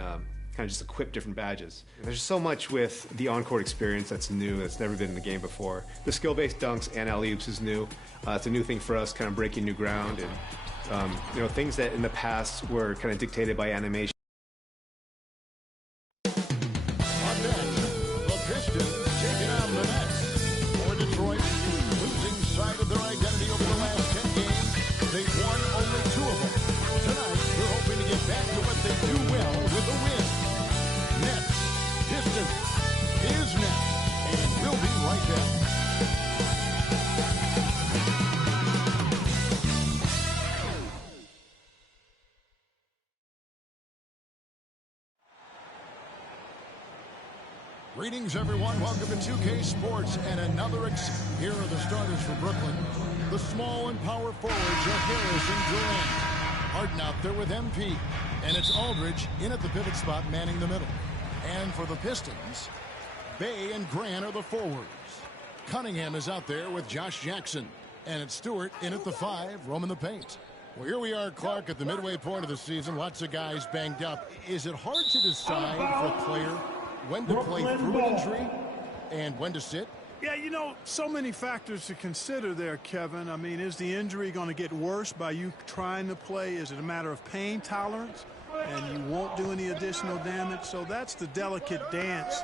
kind of just equip different badges. There's so much with the on-court experience that's new, that's never been in the game before. The skill-based dunks and alley-oops is new. It's a new thing for us, kind of breaking new ground, and things that in the past were kind of dictated by animation. Greetings, everyone. Welcome to 2K Sports and another here are the starters for Brooklyn. The small and power forwards are Harris and Durant. Harden out there with MP. And it's Aldridge in at the pivot spot, manning the middle. And for the Pistons, Bay and Grant are the forwards. Cunningham is out there with Josh Jackson. And it's Stewart in at the 5, roaming the paint. Well, here we are, Clark, at the midway point of the season. Lots of guys banged up. Is it hard to decide for a player when to play through an injury and when to sit? Yeah, so many factors to consider there, Kevin. I mean, is the injury going to get worse by you trying to play? Is it a matter of pain tolerance and you won't do any additional damage? So that's the delicate dance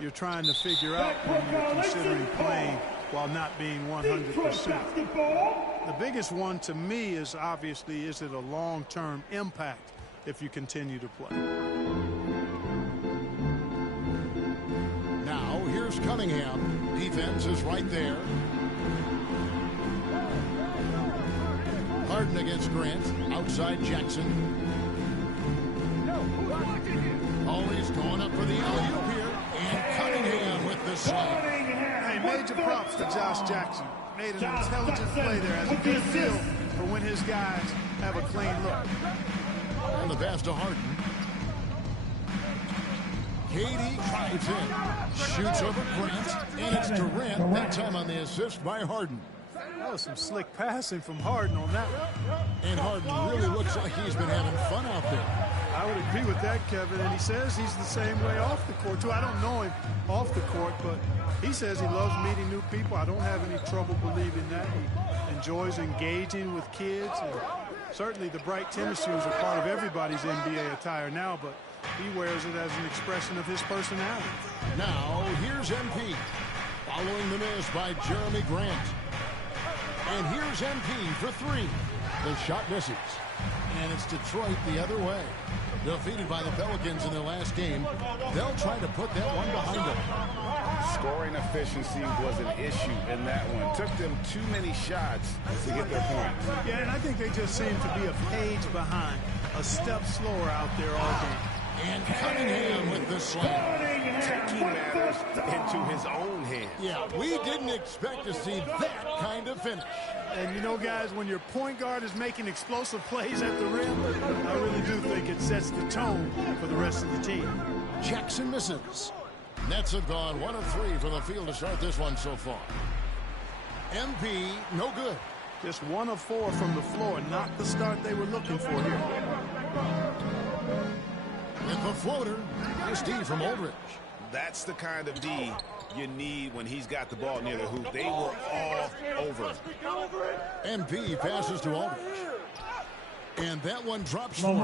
you're trying to figure out when you're considering playing while not being 100%. The biggest one to me is obviously, is it a long-term impact if you continue to play? Here's Cunningham. Defense is right there. Harden against Grant. Outside Jackson. Always going up for the alley-oop here. And Cunningham with the slam. Hey, major props to Josh Jackson. Made an intelligent play there. Has a good feel for when his guys have a clean look. And the pass to Harden. KD drives in, shoots over Grant, and it's Durant, that time on the assist by Harden. That was some slick passing from Harden on that one. And Harden really looks like he's been having fun out there. I would agree with that, Kevin, and he says he's the same way off the court, too. I don't know him off the court, but he says he loves meeting new people. I don't have any trouble believing that. He enjoys engaging with kids, and certainly the bright tennis shoes are part of everybody's NBA attire now, but he wears it as an expression of his personality. Now, here's MP. Following the miss by Jeremy Grant. And here's MP for 3. The shot misses. And it's Detroit the other way. Defeated by the Pelicans in their last game. They'll try to put that one behind them. Scoring efficiency was an issue in that one. Took them too many shots to get their points. Yeah, and I think they just seem to be a page behind, a step slower out there all game. And Cunningham with the slam. Taking matters into his own hands. Yeah, we didn't expect to see that kind of finish. And guys, when your point guard is making explosive plays at the rim, I really do think it sets the tone for the rest of the team. Jackson misses. Nets have gone 1 of 3 from the field to start this one so far. MP, no good. Just 1 of 4 from the floor, not the start they were looking for here. With the floater, nice D from Aldridge. That's the kind of D you need when he's got the ball near the hoop. They were all over. MP passes to Aldridge. And that one drops for him.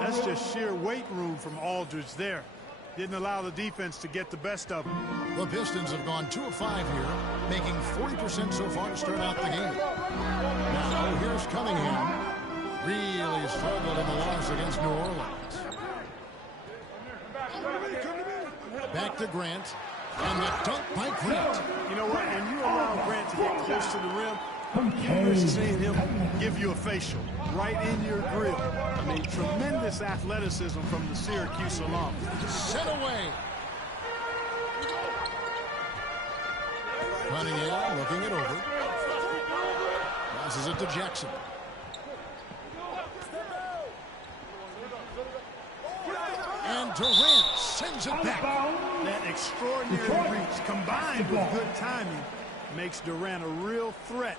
That's just sheer weight room from Aldridge there. Didn't allow the defense to get the best of him. The Pistons have gone 2 of 5 here, making 40% so far to start out the game. Now here's Cunningham. Really struggled in the loss against New Orleans. Back to Grant. And the dunk by Grant. You know what? When you allow Grant to get close to the rim, you risk seeing him give you a facial right in your grill. I mean, tremendous athleticism from the Syracuse alum. Set away. Cunningham looking it over. Passes it to Jackson. And Durant sends it back. That extraordinary reach combined with good timing makes Durant a real threat.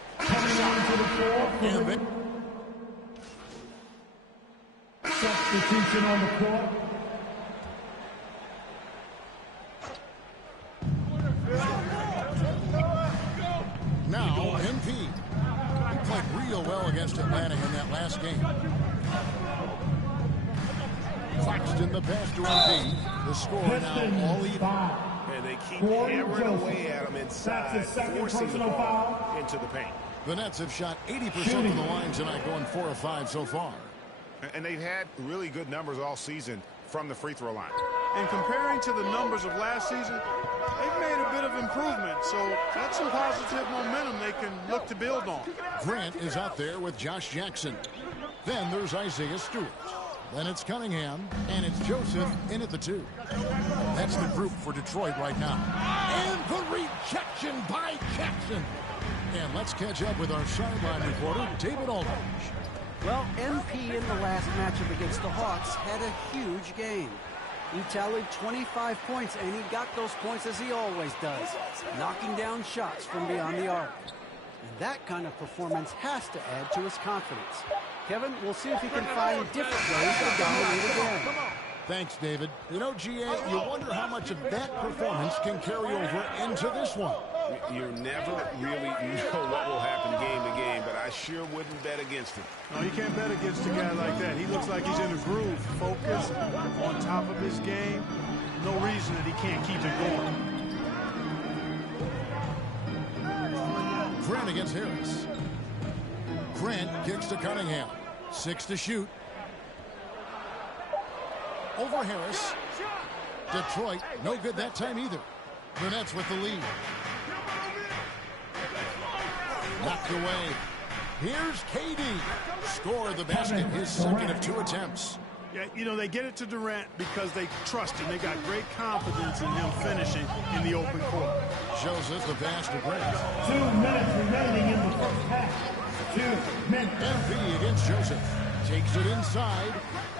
Substitution on the court. Claxton the pass to MP. The score now all even. And they keep hammering away at him inside, forcing the ball into the paint. The Nets have shot 80% from the line tonight, going 4 of 5 so far. And they've had really good numbers all season from the free throw line. And comparing to the numbers of last season, they've made a bit of improvement. So that's some positive momentum they can look to build on. Grant is out there with Josh Jackson. Then there's Isaiah Stewart. Then it's Cunningham, and it's Joseph in at the 2. That's the group for Detroit right now. And the rejection by Jackson. And let's catch up with our sideline reporter, David Aldridge. Well, MP in the last matchup against the Hawks had a huge game. He tallied 25 points, and he got those points as he always does, knocking down shots from beyond the arc. And that kind of performance has to add to his confidence. Kevin, we'll see if he can find different ways to dominate again. Thanks, David. You know, GA, you wonder how much of that performance can carry over into this one. You never really know what will happen game to game, but I sure wouldn't bet against him. No, you can't bet against a guy like that. He looks like he's in a groove, focused, on top of his game. No reason that he can't keep it going. Grant against Harris. Grant kicks to Cunningham. 6 to shoot. Over Harris. Detroit, no good that time either. The Nets with the lead. Knocked away. Here's KD. Score the basket, his second of 2 attempts. Yeah, you know, they get it to Durant because they trust him. They got great confidence in him finishing in the open court. Joseph the pass to Grant. 2 minutes remaining in the first half. 2 minutes. MP against Joseph. Takes it inside.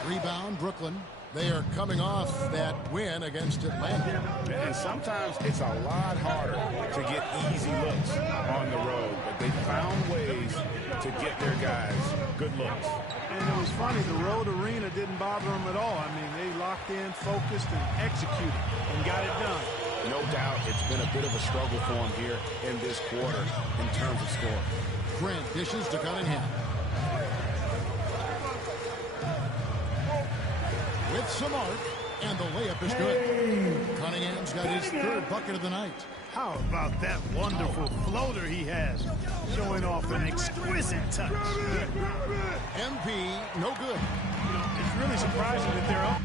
Rebound, Brooklyn. They are coming off that win against Atlanta. And sometimes it's a lot harder to get easy looks on the road, but they found ways to get their guys good looks. And it was funny, the road arena didn't bother them at all. I mean, they locked in, focused, and executed, and got it done. No doubt it's been a bit of a struggle for them here in this quarter in terms of score. Grant dishes to Cunningham. With some arc, and the layup is good. Cunningham's got his 3rd bucket of the night. How about that wonderful floater he has, showing off an exquisite touch. MP, no good. You know, it's really surprising that they're up.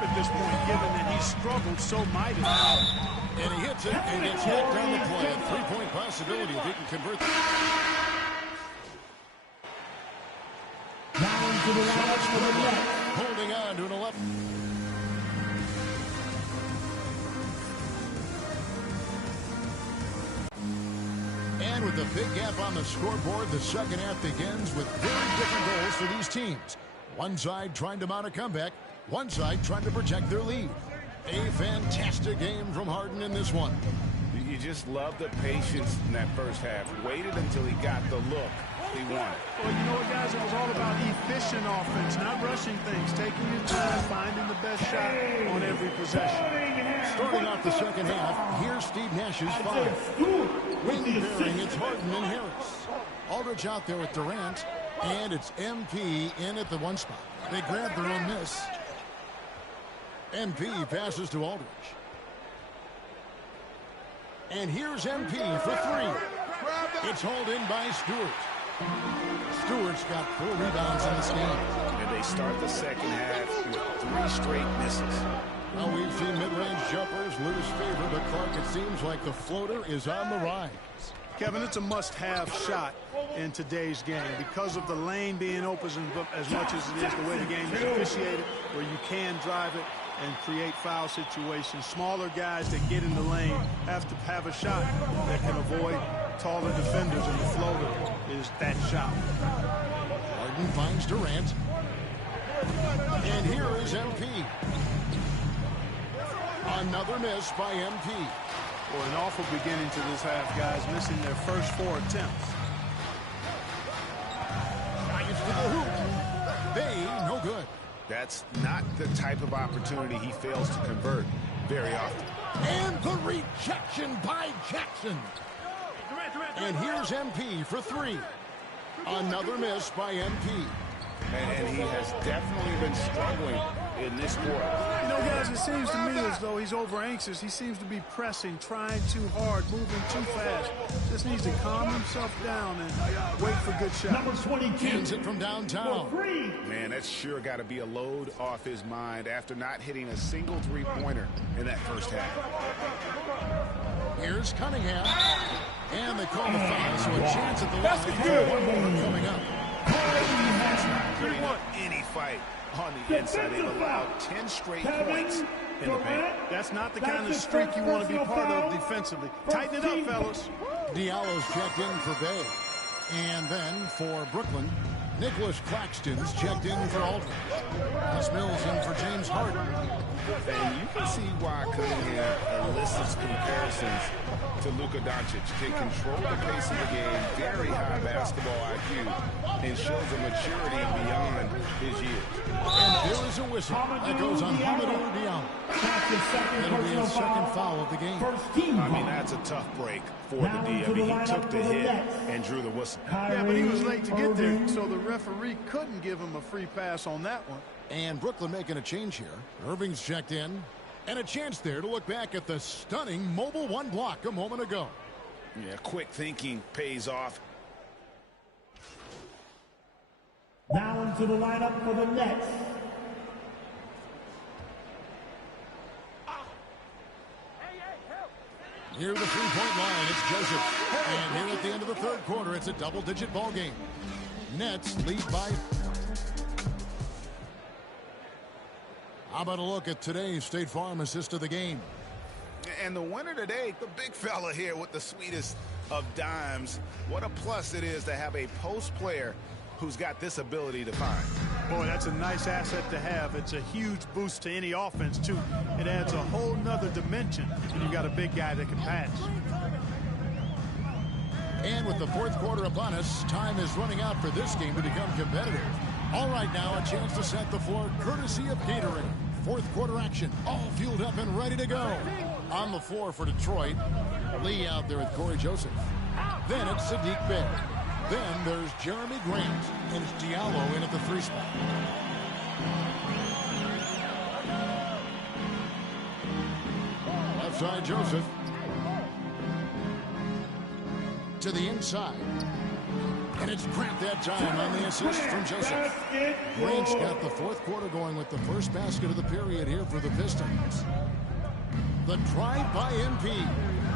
At this point, given that he struggled so mightily. And he hits it and gets knocked down the play. A 3-point possibility if he can convert. Down to the line for the Nets. Holding on to an 11. And with the big gap on the scoreboard, the second half begins with very different goals for these teams. One side trying to mount a comeback. One side trying to protect their lead. A fantastic game from Harden in this one. You just love the patience in that first half. Waited until he got the look he wanted. Well, you know what, guys? It was all about efficient offense, not rushing things, taking your time, finding the best shot on every possession. Starting off the second half, here's Steve Nash's 5. Wing pairing, it's Harden and Harris. Aldridge out there with Durant, and it's MP in at the 1 spot. They grab their own miss. MP passes to Aldridge. And here's MP for 3. It's hauled in by Stewart. Stewart's got 4 rebounds in this game. And they start the second half with 3 straight misses. Well, we've seen mid-range jumpers lose favor, but Clark, it seems like the floater is on the rise. Kevin, it's a must-have shot in today's game because of the lane being open as much as it is the way the game is officiated, where you can drive it and create foul situations. Smaller guys that get in the lane have to have a shot that can avoid taller defenders, and the floater is that shot. Harden finds Durant. And here is MP. Another miss by MP. Well, an awful beginning to this half, guys, missing their first 4 attempts. Drives to the hoop. Bay, no good. That's not the type of opportunity he fails to convert very often. And the rejection by Jackson. And here's MP for 3. Another miss by MP. And he has definitely been struggling in this quarter. You know, guys, it seems to me as though he's over anxious. He seems to be pressing, trying too hard, moving too fast. Just needs to calm himself down and wait for good shots. Number 22. Hands it from downtown. Man, that's sure got to be a load off his mind after not hitting a single three-pointer in that first half. Here's Cunningham. And they call the foul, so a chance at the line for one more coming up. That's not putting up any fight on the inside. They've allowed 10 straight points in the paint. That's not the kind of streak you want to be part of defensively. Tighten it up, fellas. Diallo's checked in for Bay. And then for Brooklyn, Nicholas Claxton's checked in for Aldridge. Les Mills in for James Harden. And you can see why Cunningham elicits comparisons to Luka Doncic. Can control the pace of the game, very high basketball IQ, and shows a maturity beyond his years. And there is a whistle that goes on Hamidou Diallo. That'll be his second foul of the game. I mean, that's a tough break for the D. I mean, he took the hit and drew the whistle. Yeah, but he was late to get there, so the referee couldn't give him a free pass on that one. And Brooklyn making a change here. Irving's checked in. And a chance there to look back at the stunning mobile 1 block a moment ago. Yeah, quick thinking pays off. Now into the lineup for the Nets. Near the three-point line, it's Joseph. And here at the end of the third quarter, it's a double-digit ball game. Nets lead by... How about a look at today's State Farm assist of the game? And the winner today, the big fella here with the sweetest of dimes. What a plus it is to have a post player who's got this ability to find. Boy, that's a nice asset to have. It's a huge boost to any offense, too. It adds a whole nother dimension when you've got a big guy that can pass. And with the fourth quarter upon us, time is running out for this game to become competitive. All right, now a chance to set the floor courtesy of Gatorade. Fourth quarter action, all fueled up and ready to go. On the floor for Detroit, Lee out there with Corey Joseph. Then it's Sadiq Bey. Then there's Jeremy Grant, and it's Diallo in at the 3 spot. Left side Joseph. To the inside. And it's Grant that time on the assist from Joseph. Grant's got the fourth quarter going with the first basket of the period here for the Pistons. The drive by MP.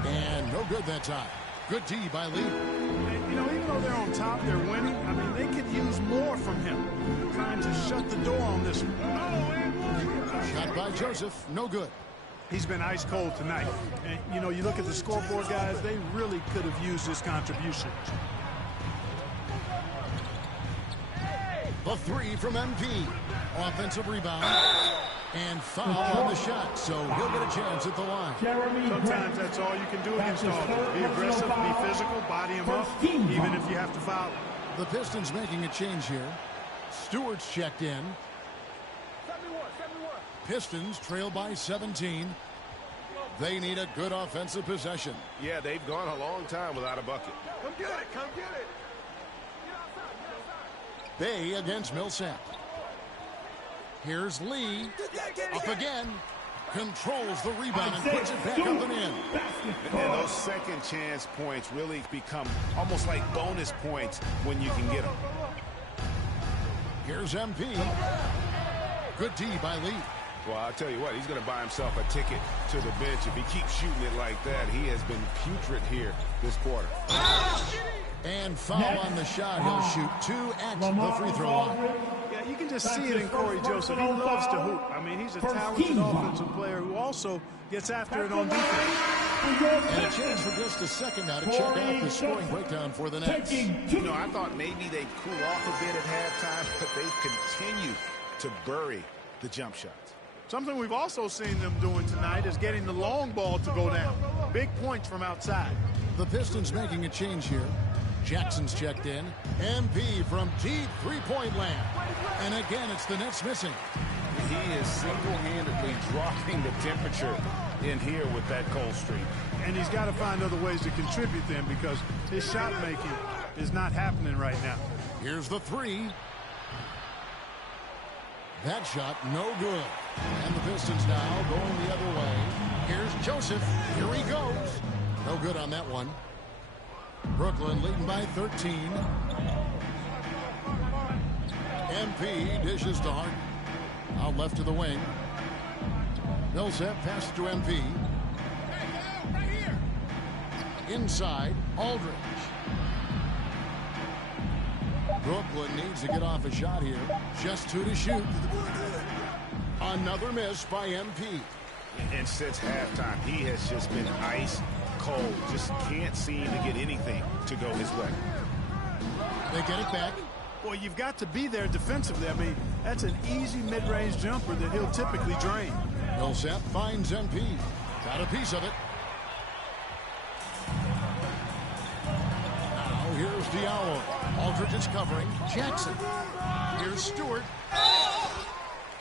And no good that time. Good D by Lee. You know, even though they're on top, they're winning. I mean, they could use more from him. Trying to shut the door on this one. Shot by Joseph. No good. He's been ice cold tonight. And, you know, you look at the scoreboard, guys, they really could have used this contribution. The 3 from MP. Offensive rebound. And foul on the shot, so he'll get a chance at the line. Sometimes that's all you can do against Aldridge. Be aggressive, be physical, body him up, even if you have to foul him. The Pistons making a change here. Stewart's checked in. Pistons trail by 17. They need a good offensive possession. Yeah, they've gone a long time without a bucket. Come get it, come get it. Bey against Millsap. Here's Lee. Up again. Controls the rebound and puts it back up and in. And those second chance points really become almost like bonus points when you can get them. Here's MP. Good D by Lee. Well, I'll tell you what, he's going to buy himself a ticket to the bench. If he keeps shooting it like that, he has been putrid here this quarter. And foul on the shot. He'll shoot 2 at the free throw line. Yeah, you can just see it in Corey Joseph. He loves to hoop. I mean, he's a talented offensive player who also gets after it on defense. And a chance for just a second now to check out the scoring breakdown for the Nets. You know, I thought maybe they'd cool off a bit at halftime, but they've continued to bury the jump shots. Something we've also seen them doing tonight is getting the long ball to go down. Big points from outside. The Pistons making a change here. Jackson's checked in. MP from deep three-point land. And again, it's the Nets missing. He is single-handedly dropping the temperature in here with that cold streak. And he's got to find other ways to contribute then, because his shot making is not happening right now. Here's the three. That shot, no good. And the Pistons now going the other way. Here's Joseph. Here he goes. No good on that one. Brooklyn leading by 13. MP dishes to Harden. Out left to the wing. Millsap passes to MP. Right here. Inside, Aldridge. Brooklyn needs to get off a shot here. Just 2 to shoot. Another miss by MP. And since halftime, he has just been ice cold. Just can't seem to get anything to go his way. They get it back. Well, you've got to be there defensively. I mean, that's an easy mid-range jumper that he'll typically drain. Millsap finds MP. Got a piece of it. Now here's Diallo. Aldridge is covering. Jackson. Here's Stewart.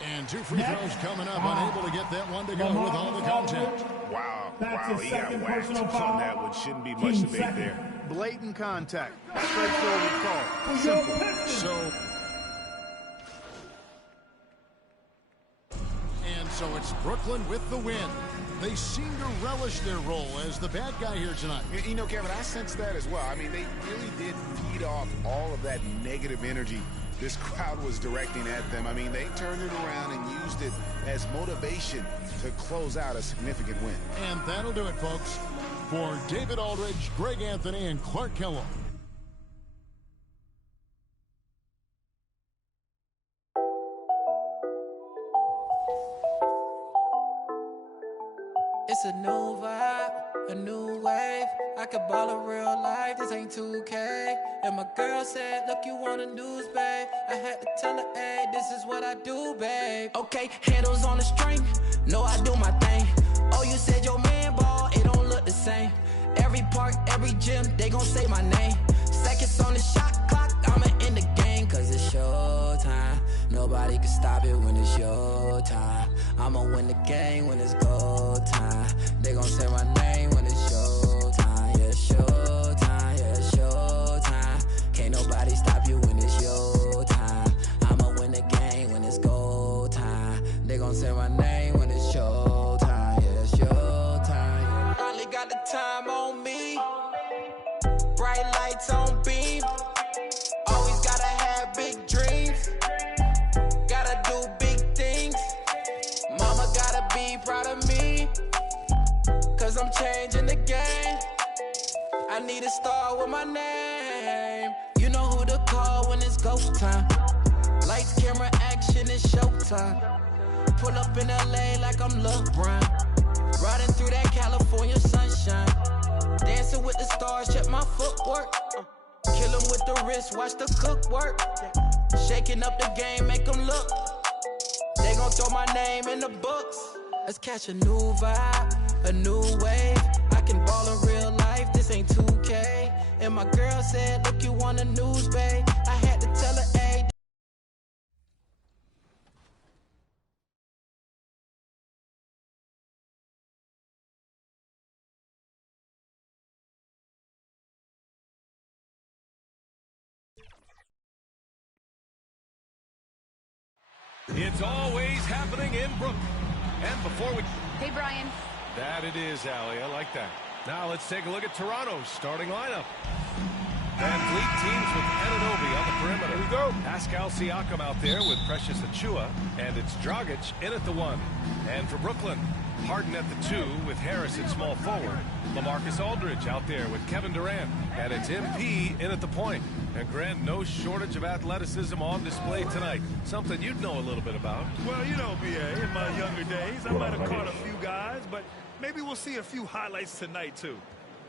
And 2 free throws coming up. Unable to get that one to go with all the contact. Wow. He got whacked on that one. Shouldn't be much debate there. Blatant contact. Straightforward call. Simple. So it's Brooklyn with the win. They seem to relish their role as the bad guy here tonight. You know, Kevin, I sense that as well. I mean, they really did feed off all of that negative energy this crowd was directing at them. I mean, they turned it around and used it as motivation to close out a significant win. And that'll do it, folks. For David Aldridge, Greg Anthony, and Clark Kellogg. It's a new vibe, a new wave. I could ball in real life, this ain't 2K. And my girl said, look, you want a news, babe. I had to tell her, hey, this is what I do, babe. Okay, handles on the string, know I do my thing. Oh, you said your man ball, it don't look the same. Every park, every gym, they gon' say my name. Seconds on the shot clock, I'ma end the game. Cause it's showtime, nobody can stop it when it's your time. I'ma win the game when it's go time. They gon' say my name when it's showtime. Yeah, showtime, yeah, showtime. Can't nobody stop you when it's your time. I'ma win the game when it's go time. They gon' say my name when it's showtime. Yeah, showtime. Finally got the time on me. Bright lights on beam. Always gotta have big dreams. Gotta do big things. Mama gotta be proud of me. Cause I'm changing the game. I need a star with my name. You know who to call when it's go time. Lights, camera, action, it's showtime. Pull up in LA like I'm LeBron. Riding through that California sunshine. Dancing with the stars, check my footwork. Kill 'em with the wrist, watch the cook work. Shaking up the game, make 'em look. They gon' throw my name in the books. Let's catch a new vibe, a new wave. I can ball in real life, this ain't 2K. And my girl said, look, you want a news, babe. I had to tell her, hey. It's always happening in Brooklyn. And before we... Hey, Brian. That it is, Allie. I like that. Now let's take a look at Toronto's starting lineup. Van Vliet teams with Anunoby on the perimeter. Here we go. Pascal Siakam out there with Precious Achiuwa. And it's Dragic in at the 1. And for Brooklyn, Harden at the 2 with Harris at small forward. LaMarcus Aldridge out there with Kevin Durant. And it's MP in at the point. And Grant, no shortage of athleticism on display tonight. Something you'd know a little bit about. Well, you know, B.A., in my younger days, I might have caught a few guys, but maybe we'll see a few highlights tonight, too.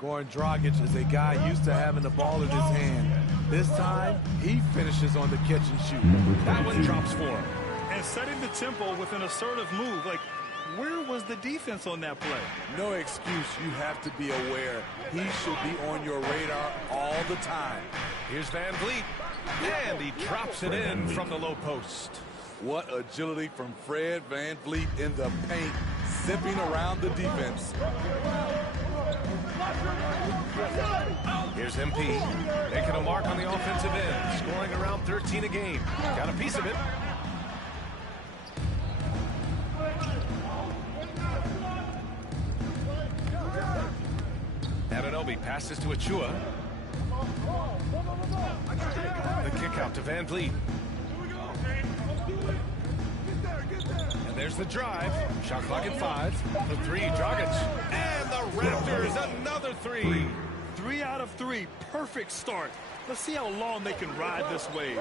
Goran Dragic is a guy used to having the ball in his hand. This time, he finishes on the catch and shoot. That one drops for him. And and setting the tempo with an assertive move. Like, where was the defense on that play? No excuse. You have to be aware. He should be on your radar all the time. Here's Van Vliet, and he drops it in from the low post. What agility from Fred Van Vliet in the paint, zipping around the defense. Here's MP, making a mark on the offensive end, scoring around 13 a game. Got a piece of it. Anunoby passes to Achua. The kick out to Van Vliet. And there's the drive. Shot clock at 5. The 3, Dragic. And the Raptors, another 3. 3 out of 3. Perfect start. Let's see how long they can ride this wave.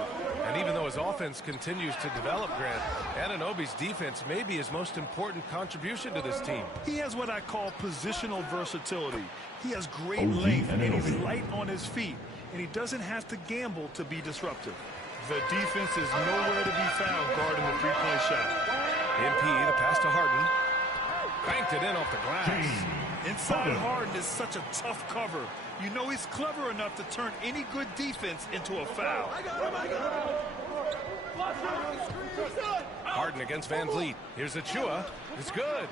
And even though his offense continues to develop, Grant, Anunoby's defense may be his most important contribution to this team. He has what I call positional versatility. He has great length, and he's light on his feet, and he doesn't have to gamble to be disruptive. The defense is nowhere to be found guarding the three-point shot. MP, the pass to Harden. Banked it in off the glass. Inside Harden is such a tough cover. You know he's clever enough to turn any good defense into a foul. Harden against Van Vliet. Here's Achua. It's good.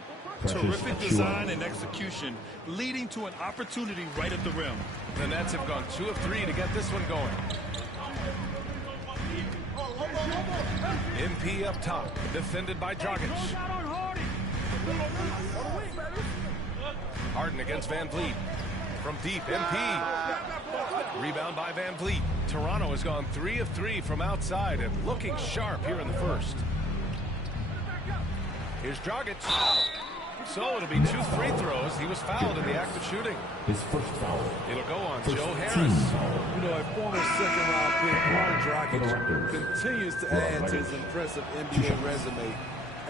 Terrific design and execution, leading to an opportunity right at the rim. The Nets have gone 2 of 3 to get this one going. MP up top, defended by Dragic. Harden against Van Vliet. From deep, MP. Rebound by Van Vliet. Toronto has gone 3 of 3 from outside and looking sharp here in the first. Here's Dragic. So it'll be 2 free throws. He was fouled in the act of shooting. His first foul. It'll go on Joe Harris. You know, a former second-round pick, Dragic, continues to add to his impressive NBA resume.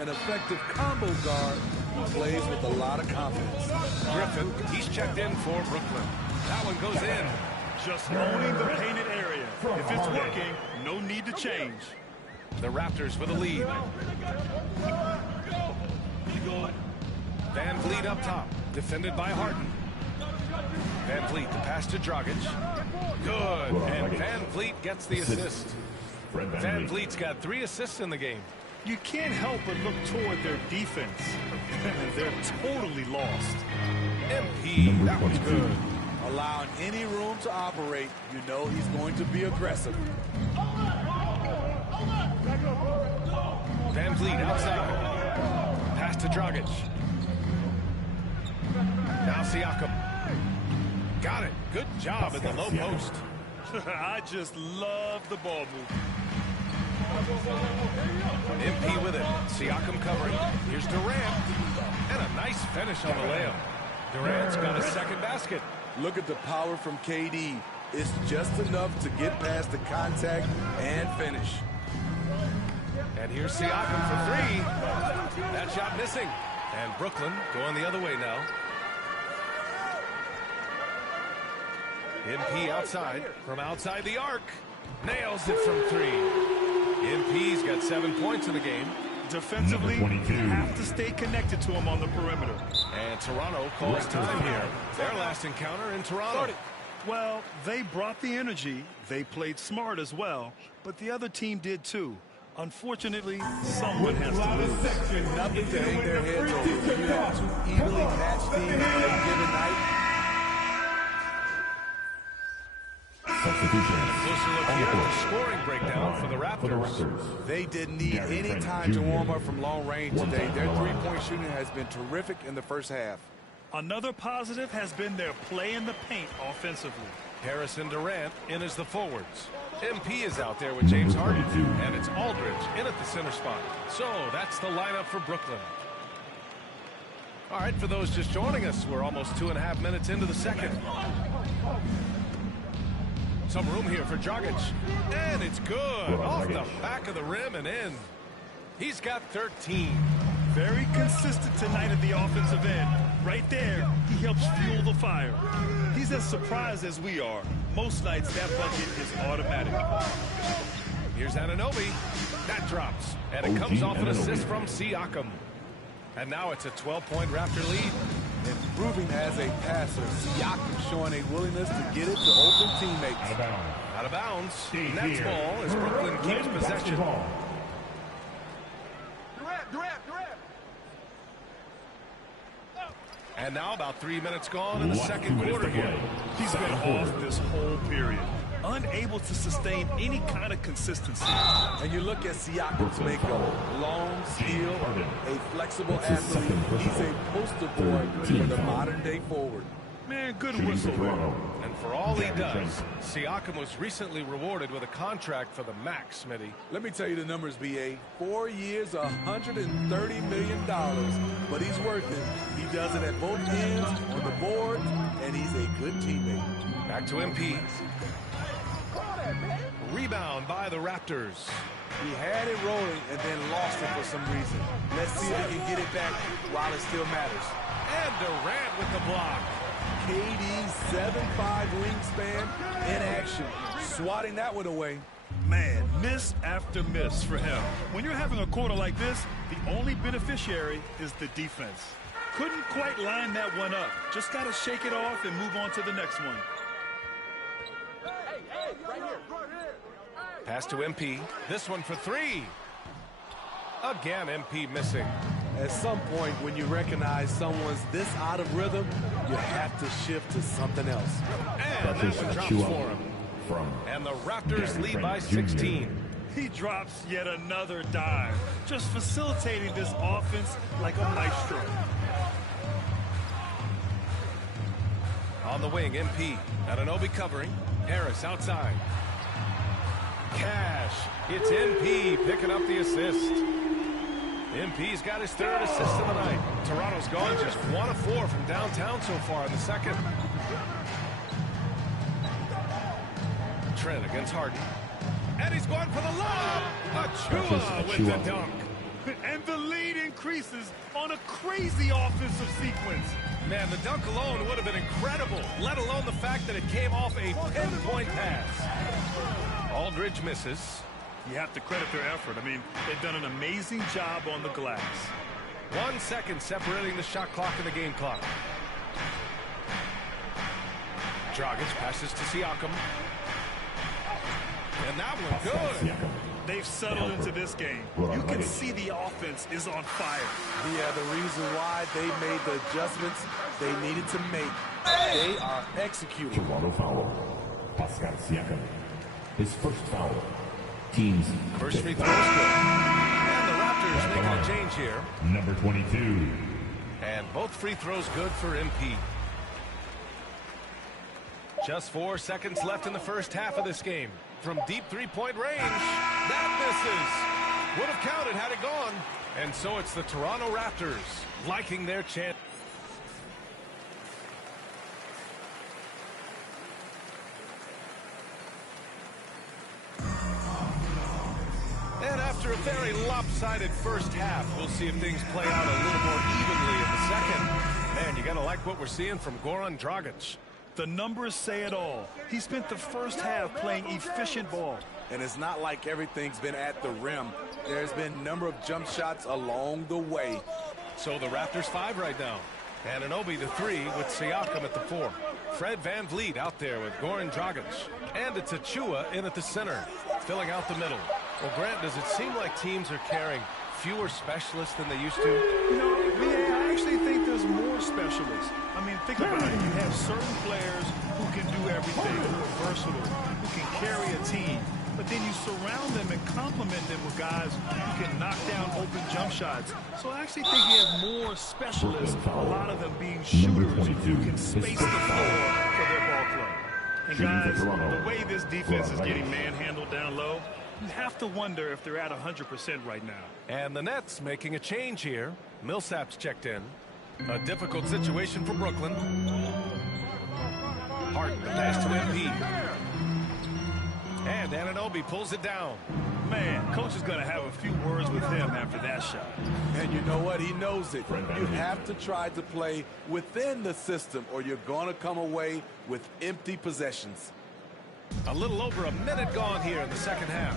An effective combo guard who plays with a lot of confidence. Griffin, he's checked in for Brooklyn. That one goes in. Just owning the painted area. If it's working, no need to change. The Raptors with a lead. Van Vliet up top, defended by Harden. Van Vliet, the pass to Dragic. Good, and Van Vliet gets the assist. Van Vliet's got 3 assists in the game. You can't help but look toward their defense. They're totally lost. MP, that one's good. Allowing any room to operate, you know he's going to be aggressive. Van Vliet outside. Pass to Dragic. Now Siakam. Got it. Good job at the low post. I just love the ball move. MP with it. Siakam covering. Here's Durant. And a nice finish on the layup. Durant's got a second basket. Look at the power from KD. It's just enough to get past the contact and finish. And here's Siakam for 3. That shot missing. And Brooklyn going the other way now. MP outside, from outside the arc. Nails it from 3. MP's got 7 points in the game. Defensively, you have to stay connected to him on the perimeter. And Toronto calls time here. Their last encounter in Toronto. Well, they brought the energy. They played smart as well. But the other team did too. Unfortunately, someone has to lose. Nothing to hang their heads over. You have 2 evenly matched teams on a given night. Substitution. Closer look here at the scoring breakdown for the Raptors. They didn't need any time to warm up from long range today. Their three-point shooting has been terrific in the first half. Another positive has been their play in the paint offensively. Harris and Durant in as the forwards. MP is out there with James Harden, and it's Aldridge in at the center spot. So that's the lineup for Brooklyn. All right, for those just joining us, we're almost 2.5 minutes into the second. Some room here for Dragic, and it's good. Off the back of the rim and in. He's got 13. Very consistent tonight at the offensive end. Right there, he helps fuel the fire. He's as surprised as we are. Most nights, that bucket is automatic. Here's Anunoby. That drops. And it comes off an assist from Siakam. And now it's a 12-point Raptor lead. Improving as a passer, Siakam showing a willingness to get it to open teammates. Out of bounds. Nets ball as Brooklyn keeps possession. And now about 3 minutes gone in the second quarter here. He's been off this whole period, unable to sustain any kind of consistency. And you look at Siakam's makeup, long, skilled, a flexible athlete. He's a poster boy for the modern-day forward. Man, good whistle there. And for all he does, Siakam was recently rewarded with a contract for the max, Smitty. Let me tell you the numbers, B.A. 4 years, $130 million. But he's working. He does it at both ends, on the board, and he's a good teammate. Back to MP. Rebound by the Raptors. He had it rolling and then lost it for some reason. Let's see if he can get it back while it still matters. And Durant with the block. KD's 7'5" wingspan in action, swatting that one away. Man, miss after miss for him. When you're having a quarter like this, the only beneficiary is the defense. Couldn't quite line that one up. Just got to shake it off and move on to the next one. Pass to MP. This one for three. Again, MP missing. At some point, when you recognize someone's this out of rhythm, you have to shift to something else. And that one drops for him. And the Raptors lead by 16. He drops yet another dive, just facilitating this offense like a maestro. On the wing, MP. Anunoby covering. Harris outside. Cash. It's MP picking up the assist. MP's got his third assist of the night. Toronto's gone just 1 of 4 from downtown so far in the second. Trent against Harden. And he's going for the lob. Achua with the dunk. And the lead increases on a crazy offensive sequence. Man, the dunk alone would have been incredible, let alone the fact that it came off a pinpoint pass. Aldridge misses. You have to credit their effort. I mean, they've done an amazing job on the glass. 1 second separating the shot clock and the game clock. Dragic passes to Siakam. And that one good. They've settled into this game. You can see the offense is on fire. Yeah, the reason why they made the adjustments they needed to make. They are executing. Toronto foul. Pascal Siakam. His first foul. Team's first free throw is good. And the Raptors making a change here. Number 22. And both free throws good for MP. Just 4 seconds left in the first half of this game. From deep three-point range, that misses. Would have counted had it gone. And so it's the Toronto Raptors liking their chance. And after a very lopsided first half, we'll see if things play out a little more evenly in the second. Man, you got to like what we're seeing from Goran Dragic. The numbers say it all. He spent the first half playing efficient ball. And it's not like everything's been at the rim. There's been a number of jump shots along the way. So the Raptors 5 right now. Anunoby the 3 with Siakam at the 4. Fred VanVleet out there with Goran Dragic. And it's Achua in at the center, filling out the middle. Well, Grant, does it seem like teams are carrying fewer specialists than they used to? You know, I actually think there's more specialists. I mean, think about it. You have certain players who can do everything, who are versatile, who can carry a team. But then you surround them and complement them with guys who can knock down open jump shots. So I actually think you have more specialists, a lot of them being shooters who can space the floor for their ball play. And guys, the way this defense is getting manhandled down low, you have to wonder if they're at 100% right now. And the Nets making a change here. Millsap's checked in. A difficult situation for Brooklyn. Harden, the pass to MP. And Anunoby pulls it down. Man, coach is going to have a few words with him after that shot. And you know what? He knows it. You have to try to play within the system or you're going to come away with empty possessions. A little over a minute gone here in the second half.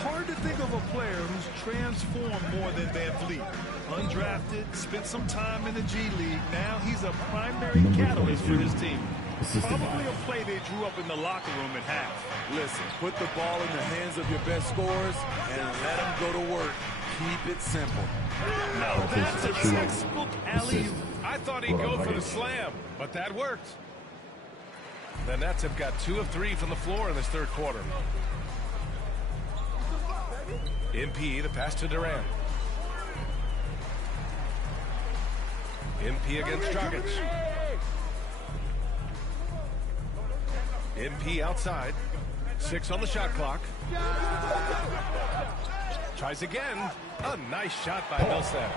Hard to think of a player who's transformed more than Van Vliet. Undrafted, spent some time in the G League. Now he's a primary catalyst for his team. Probably a play they drew up in the locker room at half. Listen, put the ball in the hands of your best scorers and let them go to work. Keep it simple. Now that's a textbook alley-oop. I thought he'd go for the slam, but that worked. The Nets have got 2 of 3 from the floor in this third quarter. MP, the pass to Durant. MP against Dragic. MP outside. 6 on the shot clock. Tries again. A nice shot by Millsap.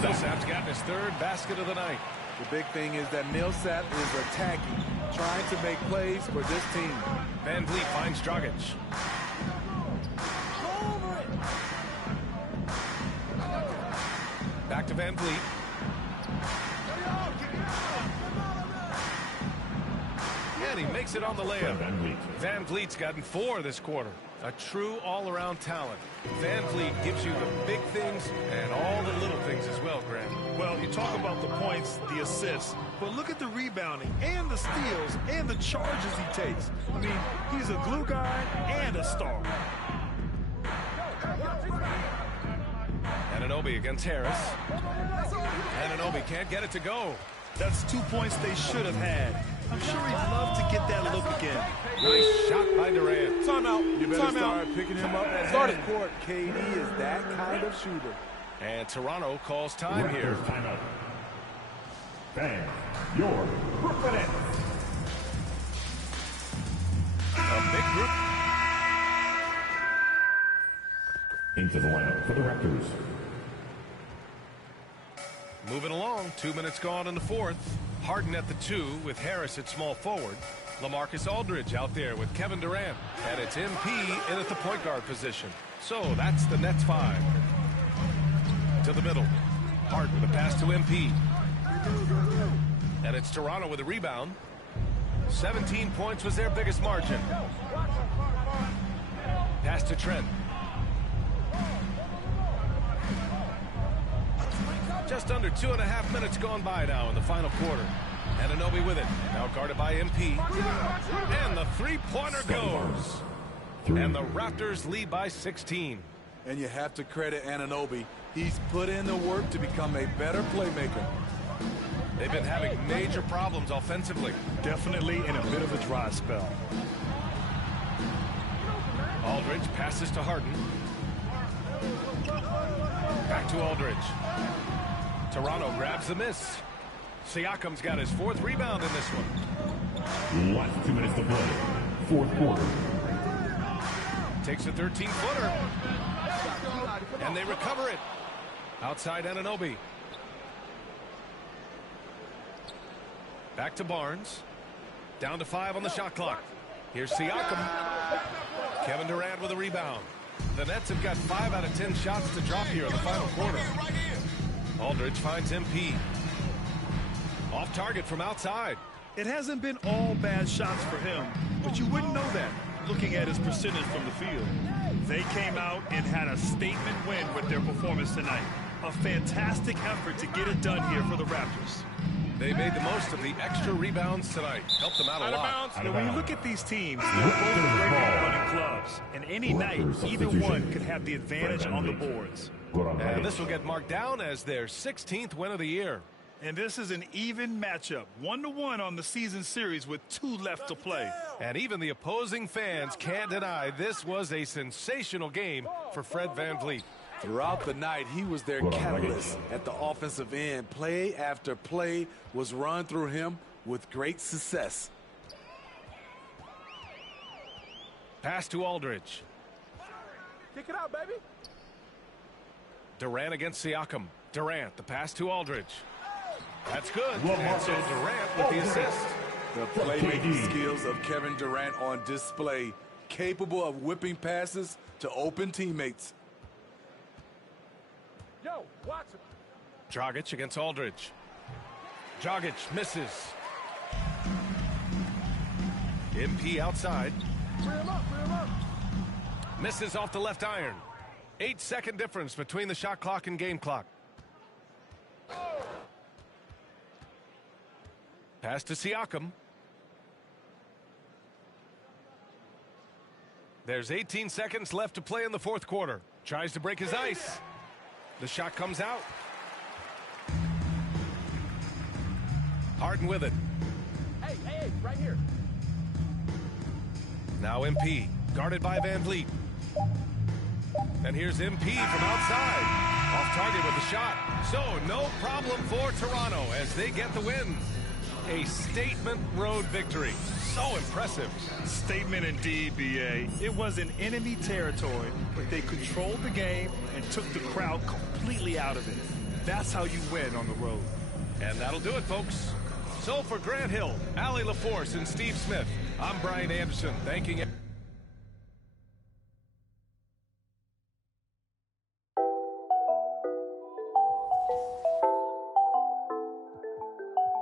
Millsap's gotten his 3rd basket of the night. The big thing is that Millsap is attacking, trying to make plays for this team. Van Vliet finds Dragic. Back to Van Vliet. And he makes it on the layup. Van Vliet's gotten 4 this quarter. A true all-around talent. Van Vliet gives you the big things and all the little things as well, Grant. Well, you talk about the points, the assists, but look at the rebounding and the steals and the charges he takes. I mean, he's a glue guy and a star. Anunoby against Harris. Anunoby can't get it to go. That's 2 points they should have had. I'm sure he'd love to get that look again. Nice shot by Durant. Timeout. You better start picking him up at half court. KD is that kind of shooter. And Toronto calls time here. Timeout. Bang. Your Brooklyn Nets. A big group. Into the lineup for the Raptors. Moving along, 2 minutes gone in the fourth. Harden at the 2 with Harris at small forward. LaMarcus Aldridge out there with Kevin Durant. And it's MP in at the point guard position. So that's the Nets 5. To the middle. Harden with a pass to MP. And it's Toronto with a rebound. 17 points was their biggest margin. Pass to Trent. Just under 2.5 minutes gone by now in the final quarter. Anunoby with it. Now guarded by MP. And the three-pointer goes. And the Raptors lead by 16. And you have to credit Anunoby. He's put in the work to become a better playmaker. They've been having major problems offensively. Definitely in a bit of a dry spell. Aldridge passes to Harden. Back to Aldridge. Toronto grabs the miss. Siakam's got his 4th rebound in this one. Last 2 minutes to play. Fourth quarter. Takes a 13-footer. And they recover it. Outside Anunoby. Back to Barnes. Down to 5 on the shot clock. Here's Siakam. Kevin Durant with a rebound. The Nets have got 5 out of 10 shots to drop here in the final quarter. Aldridge finds MP. Off target from outside. It hasn't been all bad shots for him, but you wouldn't know that looking at his percentage from the field. They came out and had a statement win with their performance tonight. A fantastic effort to get it done here for the Raptors. They made the most of the extra rebounds tonight. Helped them out a lot. When you look at these teams, they're both great rebounding clubs. And any night, either one could have the advantage on the boards. And this will get marked down as their 16th win of the year. And this is an even matchup, 1-1 on the season series with 2 left to play. And even the opposing fans can't deny this was a sensational game for Fred VanVleet. Throughout the night, he was their catalyst at the offensive end. Play after play was run through him with great success. Pass to Aldridge. Kick it out, baby. Durant against Siakam. Durant, the pass to Aldridge. That's good. And so Durant with the assist. The playmaking skills of Kevin Durant on display, capable of whipping passes to open teammates. Yo, watch him. Dragic against Aldridge. Dragic misses. MP outside. Misses off the left iron. 8-second difference between the shot clock and game clock. Pass to Siakam. There's 18 seconds left to play in the fourth quarter. Tries to break his ice. The shot comes out. Harden with it. Hey, right here. Now MP, guarded by Van Vliet. And here's MP from outside. Off target with the shot. So no problem for Toronto as they get the win. A statement road victory. So impressive. Statement indeed, B.A. It was in enemy territory, but they controlled the game and took the crowd completely out of it. That's how you win on the road. And that'll do it, folks. So for Grant Hill, Allie LaForce, and Steve Smith, I'm Brian Anderson, thanking you.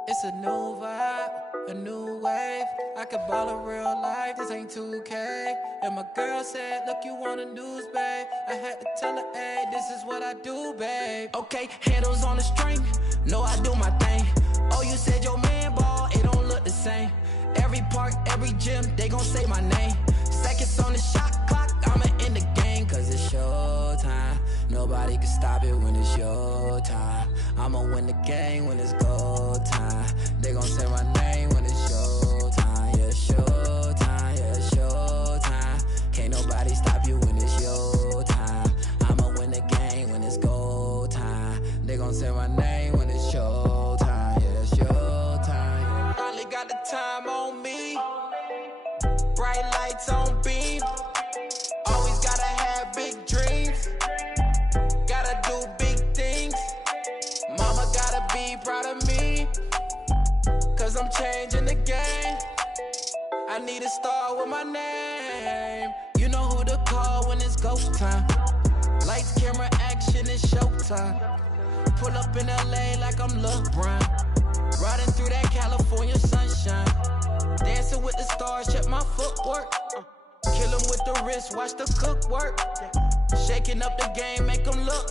It's a new vibe, a new wave. I could ball in real life, this ain't 2K. And my girl said, look, you want the news, babe. I had to tell her, hey, this is what I do, babe. Okay, handles on the string, know I do my thing. Oh, you said your man ball, it don't look the same. Every park, every gym, they gon' say my name. Seconds on the shot clock, I'ma end the game, cause it's showtime. Nobody can stop it when it's your time. I'ma win the game when it's go time. They gon' say my name when it's showtime. Yeah, showtime, yeah, showtime. Can't nobody stop you when it's your time. I'ma win the game when it's go time. They gon' say my name when it's showtime. Yeah, showtime. Finally got the time on me. Bright lights on beam. Always gotta have big dreams. Gotta do big things. Mama gotta be proud of me. Cause I'm changing the game. I need a star with my name. You know who to call when it's ghost time. Lights, camera, action, it's showtime. Pull up in LA like I'm LeBron. Riding through that California sunshine. Dancing with the stars, check my footwork. Kill 'em with the wrist, watch the cook work. Shaking up the game, make 'em look.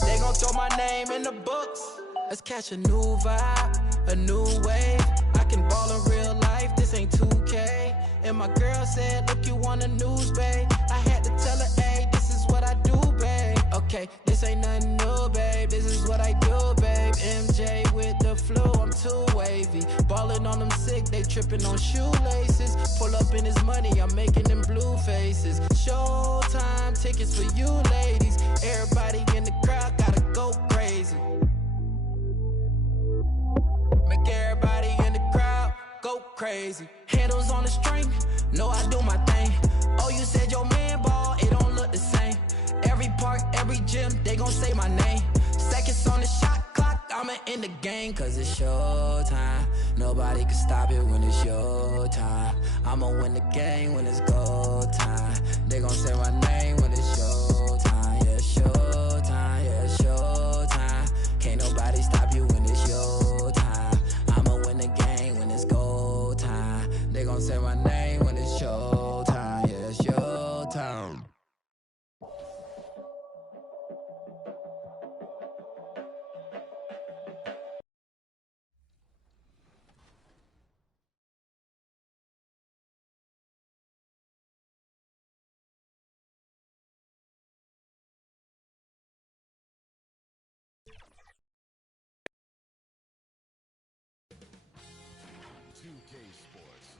They gon' throw my name in the books. Let's catch a new vibe, a new wave. I can ball in real life, this ain't 2K. And my girl said, look, you want the news, babe. I had to tell her, hey, this is what I do, babe. Okay, this ain't nothing new, babe. This is what I do, babe. MJ with the flu, I'm too wavy. Ballin' on them sick, they trippin' on shoelaces. Pull up in his money, I'm making them blue faces. Showtime, tickets for you ladies. Everybody in the crowd gotta go crazy. Make everybody in the crowd go crazy. Handles on the string, know I do my thing. Oh, you said your man ball, it don't look the same. Every park, every gym, they gon' say my name. Seconds on the shot clock, I'ma end the game, cause it's showtime. Nobody can stop it when it's your time. I'ma win the game when it's go time. They gon' say my name when it's showtime. Yeah, showtime, yeah, showtime. Can't nobody stop you when it's your time. I'ma win the game when it's go time. They gon' say my name when it's showtime. Yeah, it's showtime.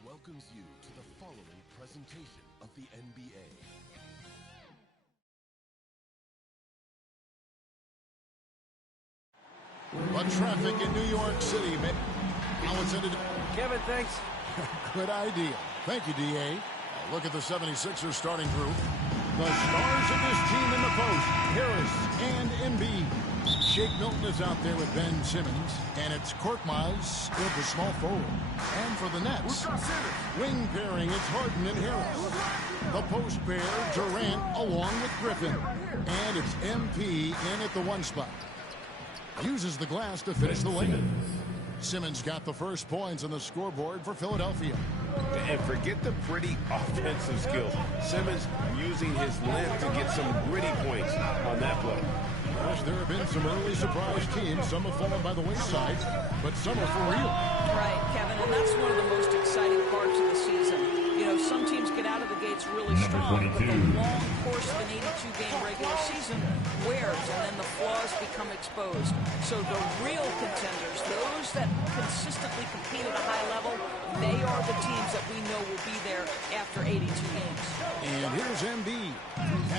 Welcomes you to the following presentation of the NBA. But traffic in New York City, now it's into... Kevin, thanks. Good idea. Thank you, D.A. Look at the 76ers starting group. The stars of this team in the post, Harris and Embiid. Shake Milton is out there with Ben Simmons, and it's Korkmaz with the small forward. And for the Nets, wing pairing, it's Harden and Harris. The post pair, Durant along with Griffin. And it's MP in at the one spot. Uses the glass to finish the lane. Simmons got the first points on the scoreboard for Philadelphia. And forget the pretty offensive skills. Simmons using his length to get some gritty points on that play. Gosh, there have been some early surprise teams. Some have fallen by the wayside, but some are for real. Right, Kevin, and that's one of the most exciting parts of the season. You know, some teams get out of the gates really strong, but the long course of an 82-game regular season wears, and then the flaws become exposed. So the real contenders, those that consistently compete at a high level, they are the teams that we know will be there after 82 games. And here's Embiid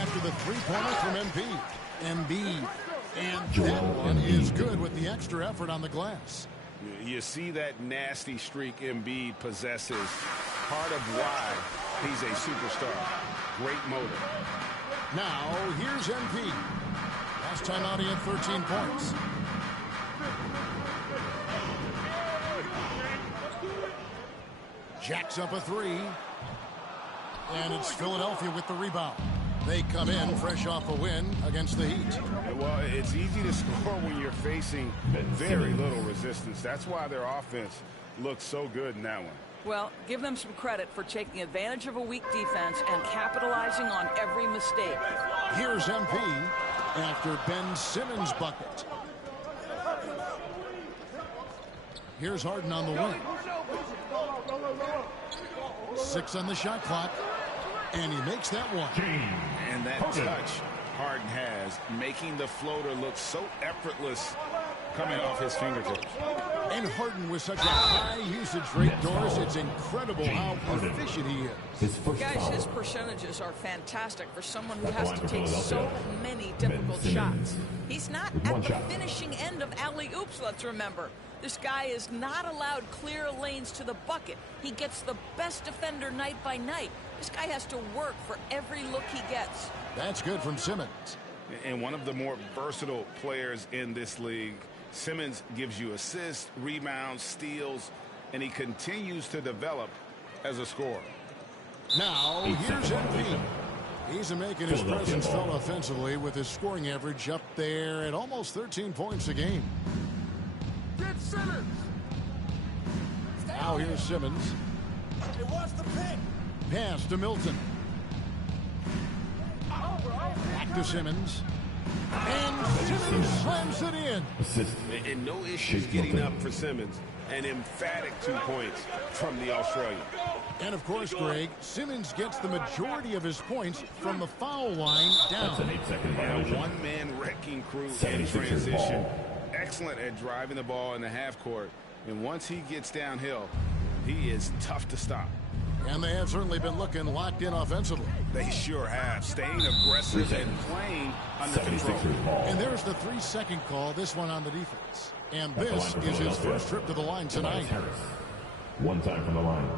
after the three-pointer from Embiid. And that one is good with the extra effort on the glass. You see that nasty streak Embiid possesses. Part of why he's a superstar. Great motor. Now, here's MP. Last time out, he had 13 points. Jacks up a three. And it's Philadelphia with the rebound. They come in fresh off a win against the Heat. Well, it's easy to score when you're facing very little resistance. That's why their offense looks so good in that one. Well, give them some credit for taking advantage of a weak defense and capitalizing on every mistake. Here's MP after Ben Simmons' bucket. Here's Harden on the wing. 6 on the shot clock. And he makes that one. And that touch Harden has, making the floater look so effortless coming off his fingertips. And Harden with such a high usage rate, Doris, it's incredible how proficient he is. Guys, his percentages are fantastic for someone who has to take so many difficult shots. He's not at the finishing end of alley-oops, let's remember. This guy is not allowed clear lanes to the bucket. He gets the best defender night by night. This guy has to work for every look he gets. That's good from Simmons. And one of the more versatile players in this league. Simmons gives you assists, rebounds, steals, and he continues to develop as a scorer. Now, here's MP. He's making his presence felt offensively with his scoring average up there at almost 13 points a game. Get Simmons. Now here's Simmons. It was the pick. Pass to Milton. Back to Simmons. And Simmons slams it in. And no issues getting up for Simmons. An emphatic 2 points from the Australian. And of course, Greg, Simmons gets the majority of his points from the foul line down. And a one-man wrecking crew in transition. Excellent at driving the ball in the half court. And once he gets downhill, he is tough to stop. And they have certainly been looking locked in offensively. They sure have. Staying aggressive and playing under control. And there's the 3-second call, this one on the defense. And this is his first trip to the line tonight. One time from the line.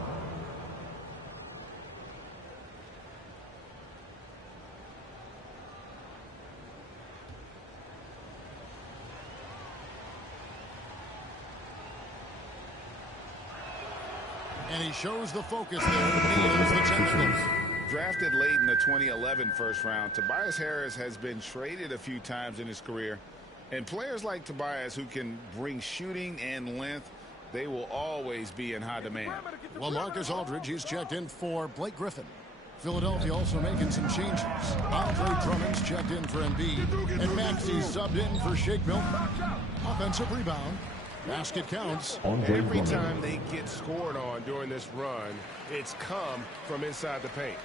And he shows the focus there. Nails the technicals. Drafted late in the 2011 first round, Tobias Harris has been traded a few times in his career. And players like Tobias who can bring shooting and length, they will always be in high demand. Well, Marcus Aldridge, he's checked in for Blake Griffin. Philadelphia also making some changes. Andre Drummond's checked in for Embiid. And Maxey's subbed in for Shake Milton. Offensive rebound. Basket counts. Every time they get scored on during this run, it's come from inside the paint.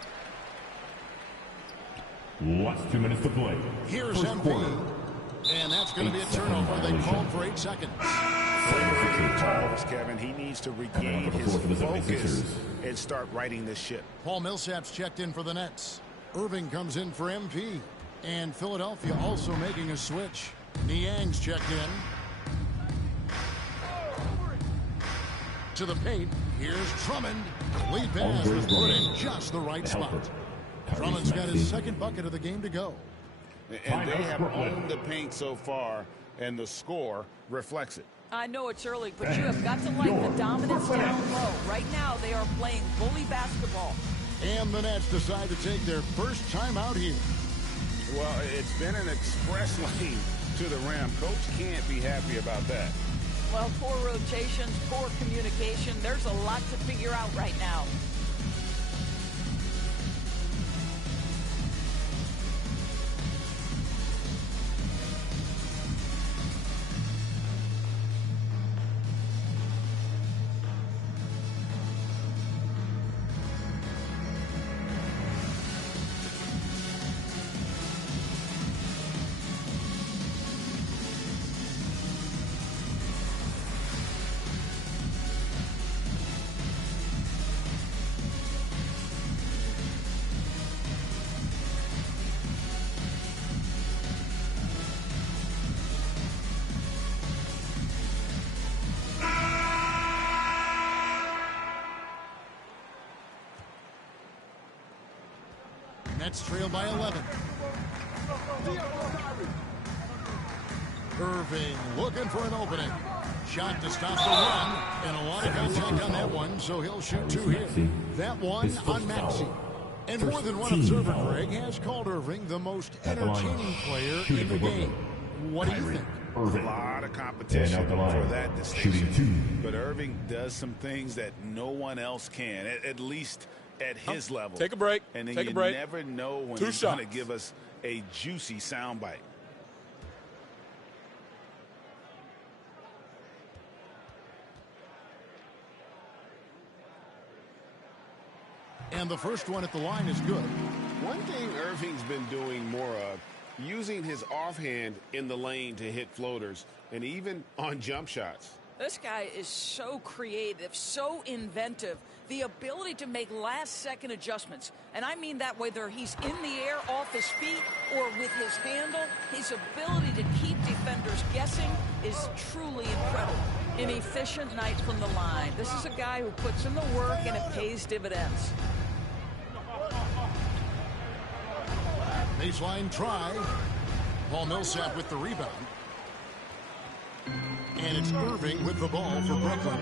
Last 2 minutes to play. Here's MP. And that's going to be a turnover. They called for 8 seconds. Kevin, he needs to regain his focus and start righting this ship. Paul Millsap's checked in for the Nets. Irving comes in for MP. And Philadelphia also making a switch. Niang's checked in. To the paint. Here's Drummond. Lead pass was put in just the right spot. Drummond's got his second bucket of the game to go. And they have owned the paint so far, and the score reflects it. I know it's early, but you have got to like the dominance down low. Right now, they are playing bully basketball. And the Nets decide to take their first time out here. Well, it's been an express lane to the rim. Coach can't be happy about that. Well, poor rotations, poor communication. There's a lot to figure out right now. Nets trail by 11. Irving looking for an opening. Shot to stop the run, and a lot of contact on that one, so he'll shoot two here. That one on Maxey. And more than one observer, Greg, has called Irving the most entertaining player in the game. What do you think? A lot of competition for that distinction. But Irving does some things that no one else can, at least at his level. Take a break. And then you never know when he's going to give us a juicy soundbite. And the first one at the line is good. One thing Irving's been doing more of, using his offhand in the lane to hit floaters and even on jump shots. This guy is so creative, so inventive. The ability to make last-second adjustments. And I mean that whether he's in the air off his feet or with his handle, his ability to keep defenders guessing is truly incredible. An efficient night from the line. This is a guy who puts in the work and it pays dividends. Baseline try. Paul Millsap with the rebound. And it's Irving with the ball for Brooklyn.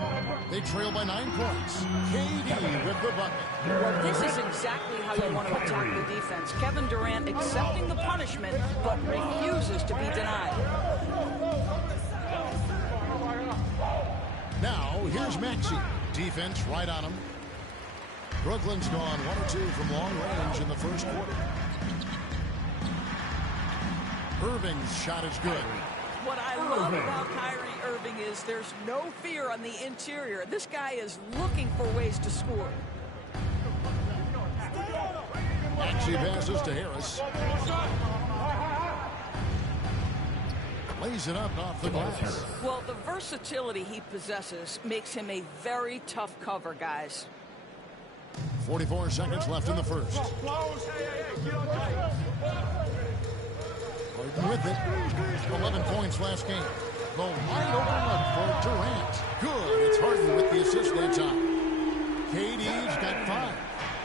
They trail by 9 points. KD with the bucket. Well, this is exactly how you want to attack the defense. Kevin Durant accepting the punishment, but refuses to be denied. Now, here's Maxey. Defense right on him. Brooklyn's gone 1 or 2 from long range in the first quarter. Irving's shot is good. What I love about Kyrie Irving is there's no fear on the interior. This guy is looking for ways to score. Maxey passes to Harris. Lays it up off the glass. Well, the versatility he possesses makes him a very tough cover, guys. 44 seconds left in the first. Harden with it. 11 points last game. The wide open look for Durant. Good. It's Harden with the assist that time. KD's got 5.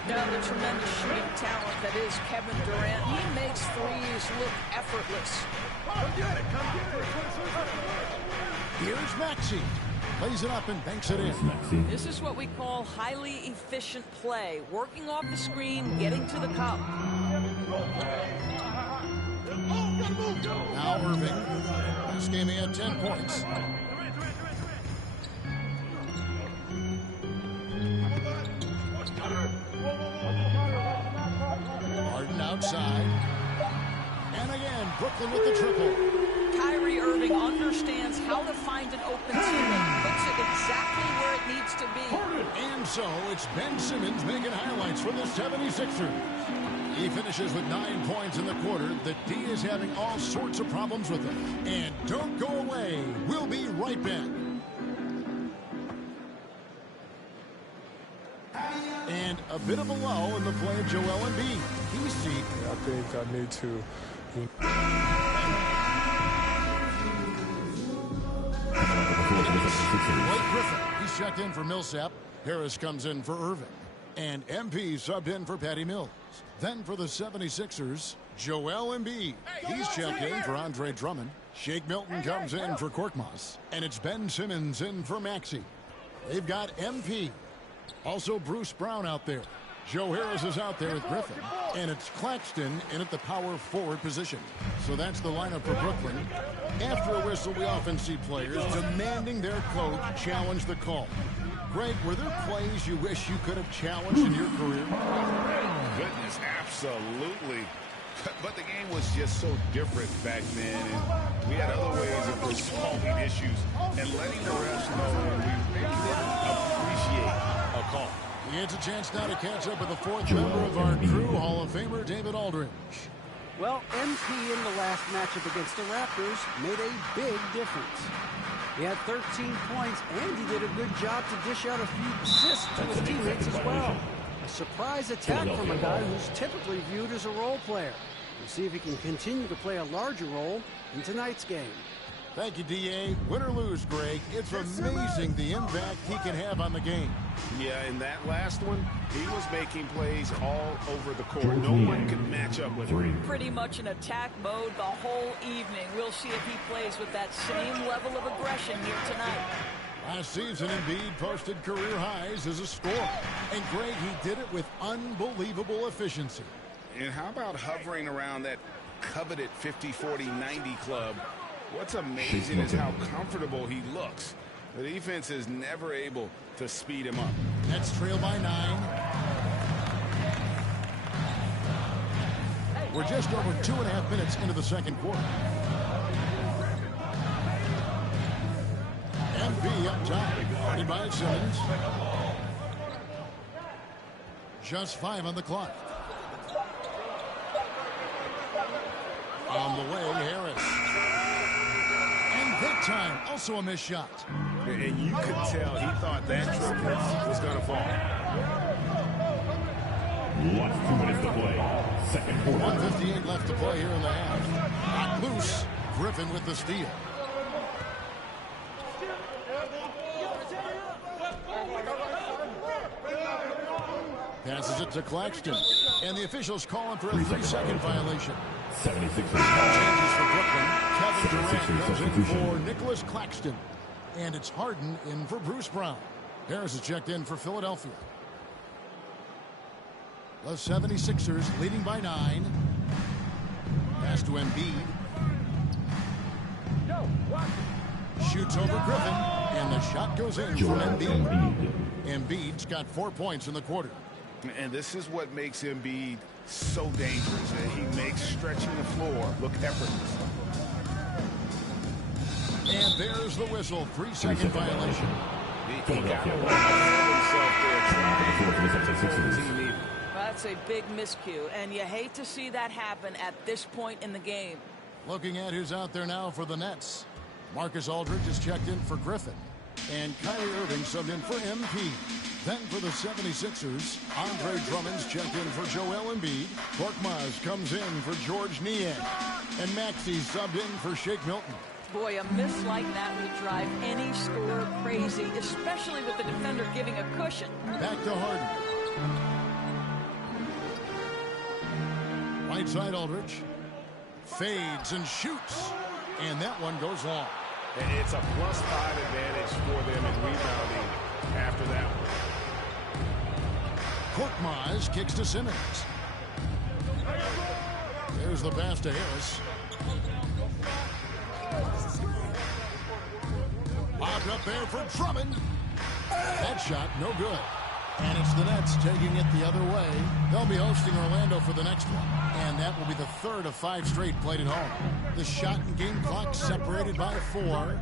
Now the tremendous shooting talent that is Kevin Durant. He makes threes look effortless. Come get it. Come get it. Here's Maxey. Plays it up and banks it in. This is what we call highly efficient play. Working off the screen, getting to the cup. Now Irving. This game he had 10 points. Harden outside. And again, Brooklyn with the triple. Kyrie Irving understands how to find an open teammate. Puts it exactly where it needs to be. And so it's Ben Simmons making highlights for the 76ers. He finishes with 9 points in the quarter. The D is having all sorts of problems with him. And don't go away. We'll be right back. And a bit of a lull in the play of Joel Embiid. He's deep. I think I need to. Blake Griffin. He's checked in for Millsap. Harris comes in for Irving. And MP subbed in for Patty Mills. Then for the 76ers, Joel Embiid. He's checked in for Andre Drummond. Shake Milton comes in for Korkmaz. And it's Ben Simmons in for Maxey. They've got MP. Also Bruce Brown out there. Joe Harris is out there with Griffin, and it's Claxton in at the power forward position. So that's the lineup for Brooklyn. After a whistle, we often see players demanding their coach challenge the call. Greg, were there plays you wish you could have challenged in your career? Goodness, absolutely. But the game was just so different back then, and we had other ways of resolving issues and letting the refs know when we really didn't appreciate a call. He gets a chance now to catch up with the fourth member of our crew, Hall of Famer David Aldridge. Well, MP in the last matchup against the Raptors made a big difference. He had 13 points, and he did a good job to dish out a few assists to his teammates as well. A surprise attack from a guy who's typically viewed as a role player. We'll see if he can continue to play a larger role in tonight's game. Thank you, D.A. Win or lose, Greg, it's amazing the impact he can have on the game. Yeah, in that last one, he was making plays all over the court. No one could match up with him. Pretty much in attack mode the whole evening. We'll see if he plays with that same level of aggression here tonight. Last season, Embiid posted career highs as a scorer. And Greg, he did it with unbelievable efficiency. And how about hovering around that coveted 50-40-90 club? What's amazing is how comfortable he looks. The defense is never able to speed him up. Nets trail by 9. We're just over 2.5 minutes into the second quarter. MP up top, guarded by Simmons. Just 5 on the clock. On the way, Harris. And that time, also a missed shot. And you could tell he thought that triple was going to fall. Last 2 minutes to play. Second quarter. 1:58 left to play here in the half. Not loose. Griffin with the steal. Passes it to Claxton. And the officials calling for a 3-second violation. 76ers. Changes for Brooklyn. Kevin Durant comes in for Nicholas Claxton. And it's Harden in for Bruce Brown. Harris is checked in for Philadelphia. The 76ers leading by 9. Pass to Embiid. Shoots over Griffin. And the shot goes in for Embiid. Embiid's got 4 points in the quarter. And this is what makes Embiid so dangerous. He makes stretching the floor look effortless. And there's the whistle. 3-second violation. He got himself there. That's a big miscue, and you hate to see that happen at this point in the game. Looking at who's out there now for the Nets. Marcus Aldridge is checked in for Griffin. And Kyrie Irving subbed in for MP. Then for the 76ers, Andre Drummond's checked in for Joel Embiid. Korkmaz comes in for George Niang. And Maxey subbed in for Shake Milton. Boy, a miss like that will drive any scorer crazy, especially with the defender giving a cushion. Back to Harden. Right side Aldridge. Fades and shoots. And that one goes long. It's a +5 advantage for them in rebounding after that one. Korkmaz kicks to Simmons. There's the pass to Harris. Bobbed up there for Drummond. That shot, no good. And it's the Nets taking it the other way. They'll be hosting Orlando for the next one. And that will be the third of 5 straight played at home. The shot and game clock separated by 4.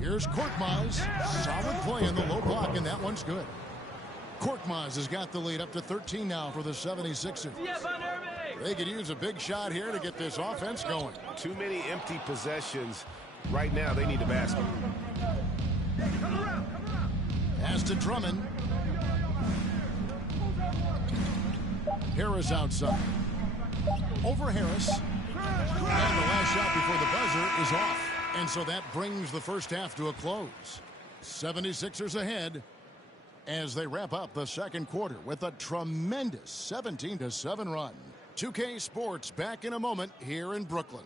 Here's Korkmaz. Solid play in the low block, and that one's good. Korkmaz has got the lead up to 13 now for the 76ers. They could use a big shot here to get this offense going. Too many empty possessions. Right now, they need a basket. Pass to Drummond. Harris outside. Over Harris. And the last shot before the buzzer is off. And so that brings the first half to a close. 76ers ahead as they wrap up the second quarter with a tremendous 17-7 run. 2K Sports back in a moment here in Brooklyn.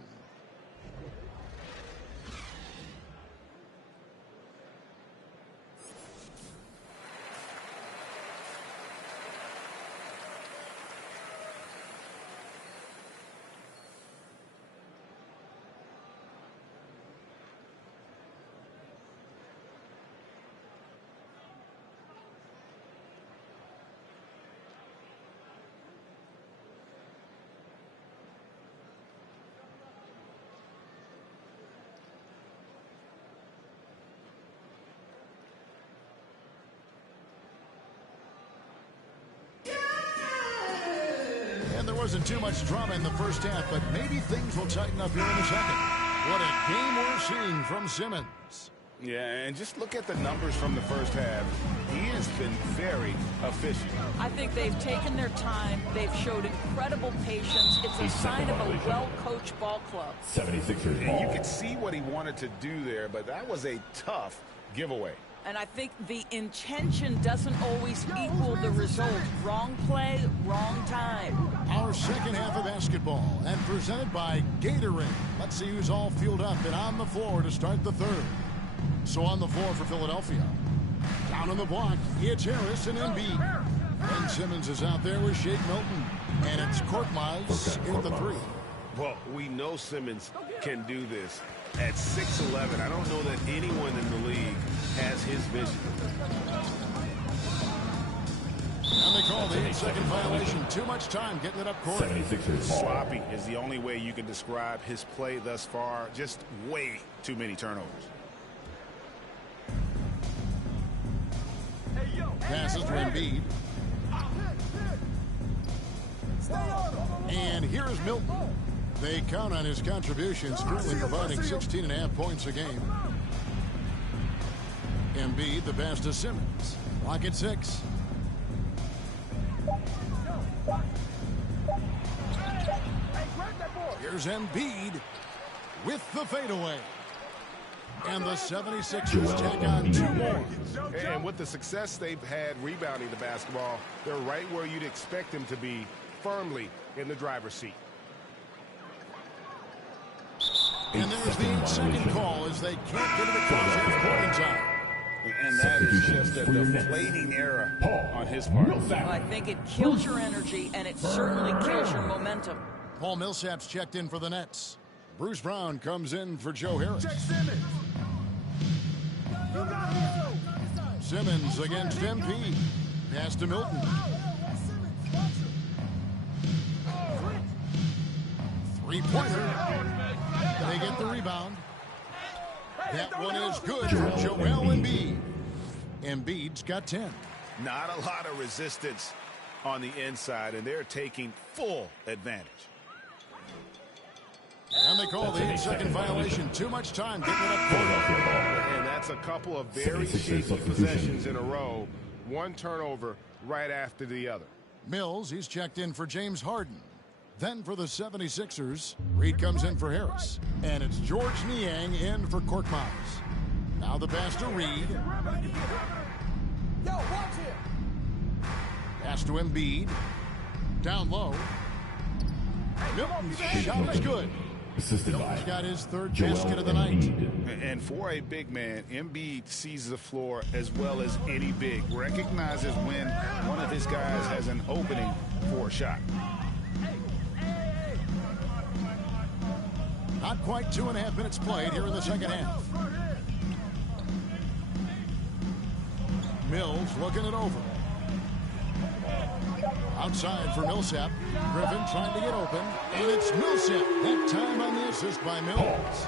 wasn't too much drama in the first half, but maybe things will tighten up here in the second. What a game we're seeing from Simmons. Yeah, and just look at the numbers from the first half. He has been very efficient. I think they've taken their time. They've showed incredible patience. It's a sign of a well-coached ball club. 76ers And you could see what he wanted to do there, but that was a tough giveaway. And I think the intention doesn't always equal the result. Wrong play, wrong time. Our second half of basketball, and presented by Gatorade. Let's see who's all fueled up and on the floor to start the third. So on the floor for Philadelphia. Down on the block, it's Harris and Embiid. And Simmons is out there with Shake Milton. And it's Korkmaz in the three. Well, we know Simmons can do this. At 6'11", I don't know that anyone in the league has his vision. And they call the 8-second violation. Too much time getting it up court. Sloppy is the only way you can describe his play thus far. Just way too many turnovers. Passes to Embiid. And here's Milton. They count on his contributions, currently providing 16.5 points a game. Embiid, the pass to Simmons. Clock at 6. Here's Embiid with the fadeaway. And the 76ers take on 2 more. And with the success they've had rebounding the basketball, they're right where you'd expect them to be, firmly in the driver's seat. And there's the 8-second call as they can't get it across half-court in time. And that is just a deflating error on his part. Well, I think it kills your energy, and it certainly kills your momentum. Paul Millsap's checked in for the Nets. Bruce Brown comes in for Joe Harris. Simmons against MP. Pass to Milton. Three-pointer. They get the rebound. That one is good for Joel Embiid. Embiid's got 10. Not a lot of resistance on the inside, and they're taking full advantage. And they call the 8-second violation. Too much time getting it up court. And that's a couple of very shaky possessions in a row. One turnover right after the other. Mills, he's checked in for James Harden. Then for the 76ers, Reed comes in for Harris. And it's George Niang in for Korkmaz. Now the pass to Reed. Pass to Embiid. Down low. Milton's shot is good. Assisted Milton's by got his third Joel basket of the night. And for a big man, Embiid sees the floor as well as any big. Recognizes when one of his guys has an opening for a shot. Not quite 2.5 minutes played here in the second half. Mills looking it over. Outside for Millsap. Griffin trying to get open. And it's Millsap. That time on the assist by Mills.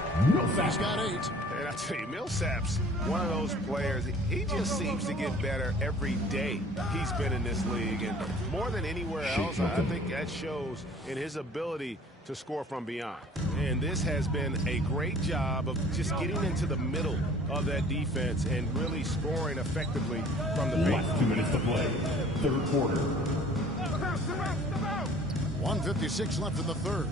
He's got 8. And I tell you, Millsap's one of those players. He just seems to get better every day he's been in this league. And more than anywhere else, I think that shows in his ability to score from beyond. And this has been a great job of just getting into the middle of that defense and really scoring effectively from the paint. Last 2 minutes to play. Third quarter. 1:56 left in the third.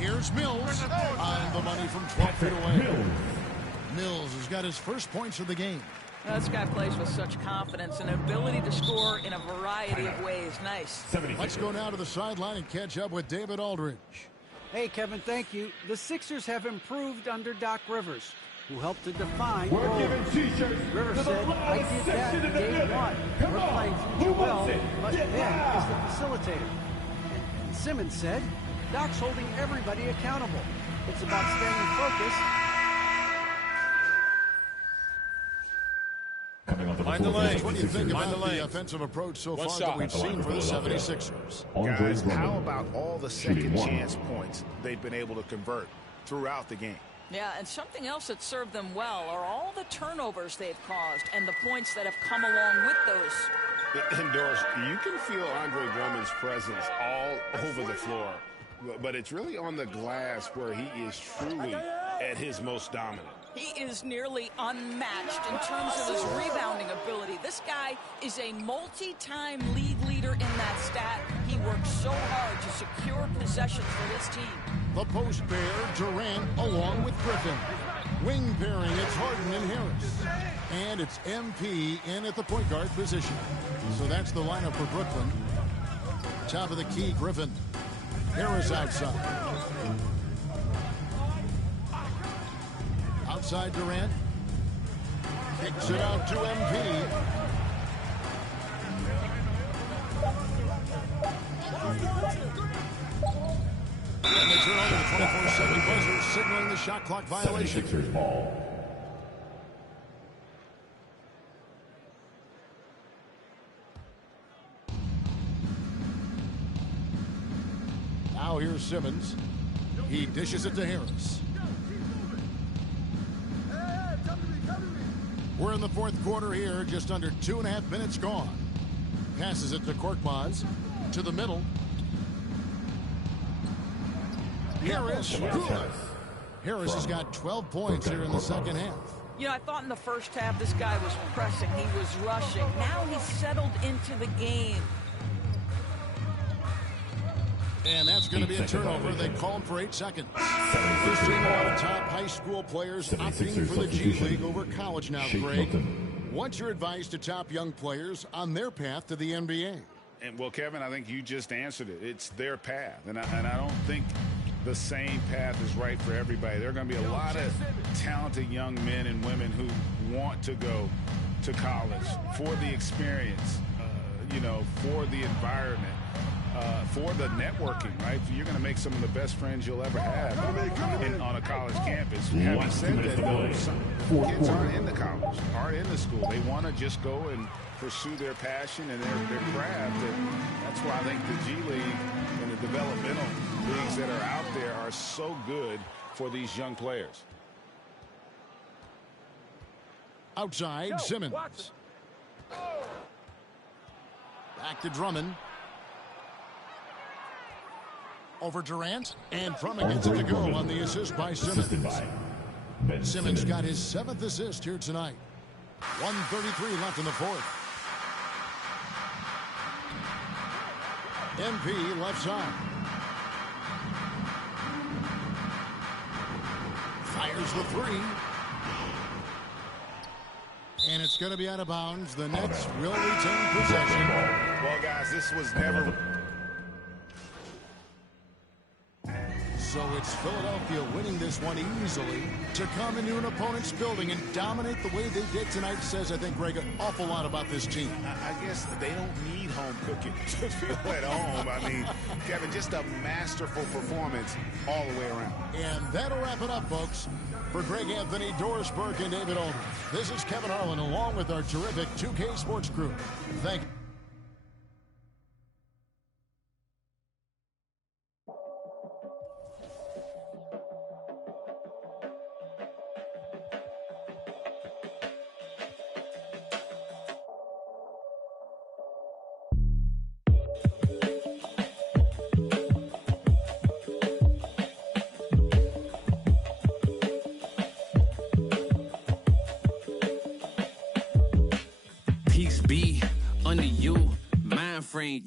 Here's Mills on the money from 12 feet away. Mills has got his first points of the game. This guy plays with such confidence and ability to score in a variety of ways. Nice. Let's go now to the sideline and catch up with David Aldridge. Hey, Kevin, thank you. The Sixers have improved under Doc Rivers, who helped to define role. Rivers said, I did that in game 1. We're playing future well, but Ben is the facilitator. And Simmons said, Doc's holding everybody accountable. It's about staying focused. Mind the lane. What do you think about the offensive approach so far that we've seen for the 76ers? Guys, how about all the second chance points they've been able to convert throughout the game? Yeah, and something else that served them well are all the turnovers they've caused and the points that have come along with those. Indoors, you can feel Andre Drummond's presence all over the floor, but it's really on the glass where he is truly at his most dominant. He is nearly unmatched in terms of his rebounding ability. This guy is a multi-time league leader in that stat. He works so hard to secure possessions for his team. The post pair, Durant along with Griffin. Wing pairing, it's Harden and Harris. And it's MP in at the point guard position. So that's the lineup for Brooklyn. Top of the key, Griffin. Harris outside. Outside Durant. Kicks it out to MP. And they turn on the 24/7 buzzer, signaling the shot clock violation. 76ers ball. Now here's Simmons. He dishes it to Harris. We're in the fourth quarter here, just under 2.5 minutes gone. Passes it to Korkmaz. To the middle. Harris, good. Harris has got 12 points here in the second half. You know, I thought in the first half this guy was pressing. He was rushing. Now he's settled into the game. And that's going to be a turnover. They call him for 8 seconds. We're seeing a lot of top high school players opting for the G League over college now, Greg. What's your advice to top young players on their path to the NBA? And, well, Kevin, I think you just answered it. It's their path. And I don't think the same path is right for everybody. There are going to be a lot of talented young men and women who want to go to college for the experience, for the environment. For the networking, right? You're going to make some of the best friends you'll ever have on a college campus. Having said that, though, some kids aren't into college, aren't into school. They want to just go and pursue their passion and their craft. And that's why I think the G League and the developmental leagues that are out there are so good for these young players. Outside, Simmons. Back to Drummond. Over Durant, and Drummond gets it to go on the assist by Simmons. Simmons got his 7th assist here tonight. 1:33 left in the fourth. MP left side. Fires the three. And it's going to be out of bounds. The Nets will retain possession. Well, guys, this was never... So it's Philadelphia winning this one easily. To come into an opponent's building and dominate the way they did tonight says, I think, Greg, an awful lot about this team. I guess they don't need home cooking to feel at home. I mean, Kevin, just a masterful performance all the way around. And that'll wrap it up, folks. For Greg Anthony, Doris Burke, and David Aldridge, this is Kevin Harlan along with our terrific 2K Sports crew. Thank you.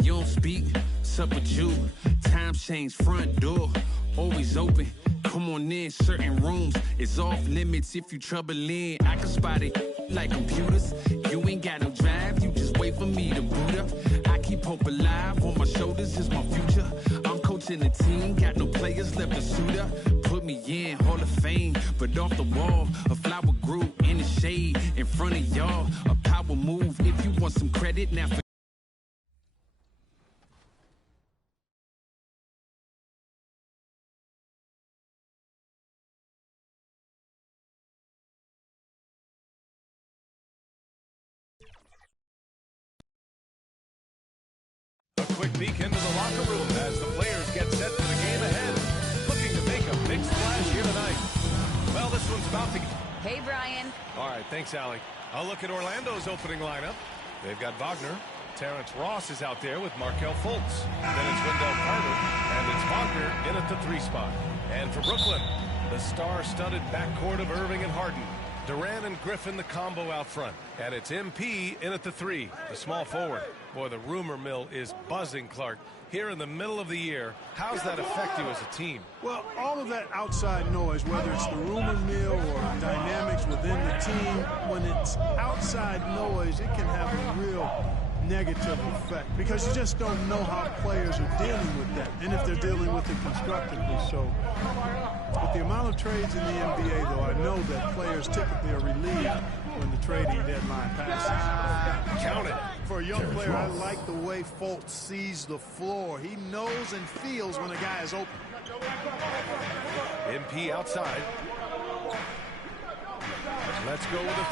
You don't speak, sup with you. Time change, front door always open. Come on in, certain rooms it's off limits if you trouble in. I can spot it like computers. You ain't got no drive, you just wait for me to boot up. I keep hope alive, on my shoulders is my future. I'm coaching the team, got no players left to suit up. Put me in Hall of Fame, but off the wall, a flower grew in the shade in front of y'all. A power move if you want some credit now. Quick peek into the locker room as the players get set for the game ahead, looking to make a big splash here tonight. Well, this one's about to... Hey, Brian. All right, thanks, Allie. I'll look at Orlando's opening lineup. They've got Wagner, Terrence Ross is out there with Markelle Fultz. Then it's Wendell Carter, and it's Wagner in at the 3 spot. And for Brooklyn, the star-studded backcourt of Irving and Harden. Durant and Griffin, the combo out front. And it's MP in at the 3, the small forward. Boy, the rumor mill is buzzing, Clark. Here in the middle of the year, how's that affect you as a team? Well, all of that outside noise, whether it's the rumor mill or dynamics within the team, when it's outside noise, it can have a real negative effect because you just don't know how players are dealing with that and if they're dealing with it constructively. So with the amount of trades in the NBA, though, I know that players typically are relieved when the trading deadline passes. Count it. For a young player, I like the way Fultz sees the floor. He knows and feels when a guy is open. MP outside. Let's go with a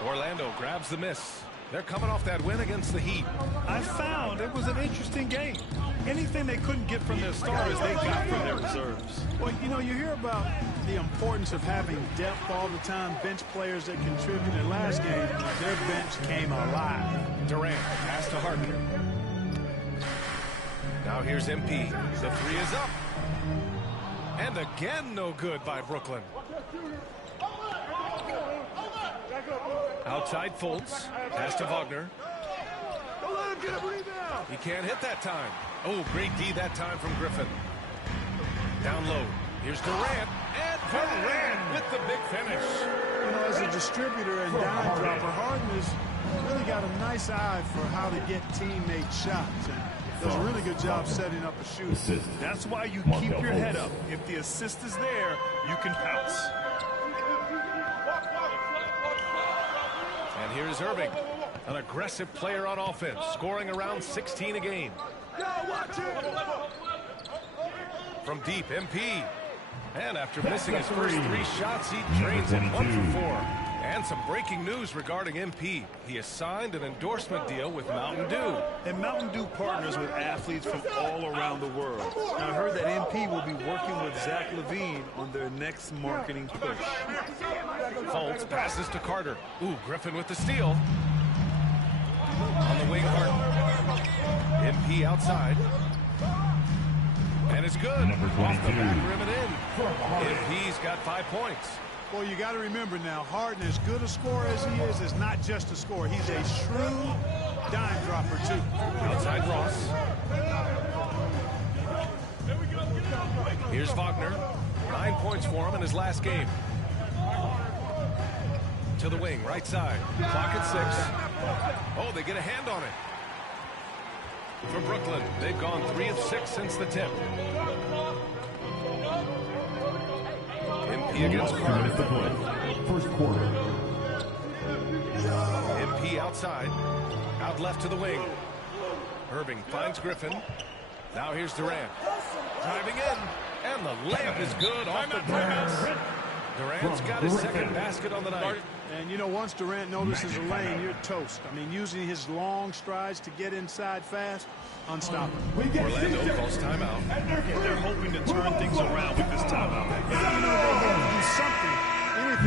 3. Orlando grabs the miss. They're coming off that win against the Heat. I found it was an interesting game. Anything they couldn't get from their starters, they got from their reserves. Well, you know, you hear about the importance of having depth all the time, bench players that contributed. Last game, their bench came alive. Durant pass to Harden. Now here's MP. The 3 is up. And again, no good by Brooklyn. Outside Fultz. Pass to Wagner. He can't hit that time. Oh, great D that time from Griffin. Down low. Here's Durant. And Durant with the big finish. You know, as a distributor and dime dropper, Harden has really got a nice eye for how to get teammate shots. And does a really good job setting up a shoot. That's why you keep your head up. If the assist is there, you can pounce. And here's Irving, an aggressive player on offense, scoring around 16 a game. From deep, MP. And after missing his first 3 shots, he drains it 1 for 4. And some breaking news regarding MP. He has signed an endorsement deal with Mountain Dew. And Mountain Dew partners with athletes from all around the world. Now, I heard that MP will be working with Zach LaVine on their next marketing push. Fultz passes to Carter. Ooh, Griffin with the steal. On the wing, Harden. MP outside. And it's good. Off the back rim and in. MP's got 5 points. Well, you got to remember now, Harden, as good a scorer as he is not just a scorer. He's a shrewd dime dropper, too. Outside Ross. Here's Wagner. 9 points for him in his last game. To the wing, right side. Clock at 6. Oh, they get a hand on it. For Brooklyn, they've gone 3 of 6 since the tip. MP against Carter. First quarter. MP outside. Out left to the wing. Irving finds Griffin. Now here's Durant. Driving in. And the layup is good off the glass. Durant's got his second basket on the night. And, you know, once Durant notices a lane, you're toast. I mean, using his long strides to get inside fast, unstoppable. Orlando calls timeout. They're hoping to turn things around with this timeout. You know, they have to do something,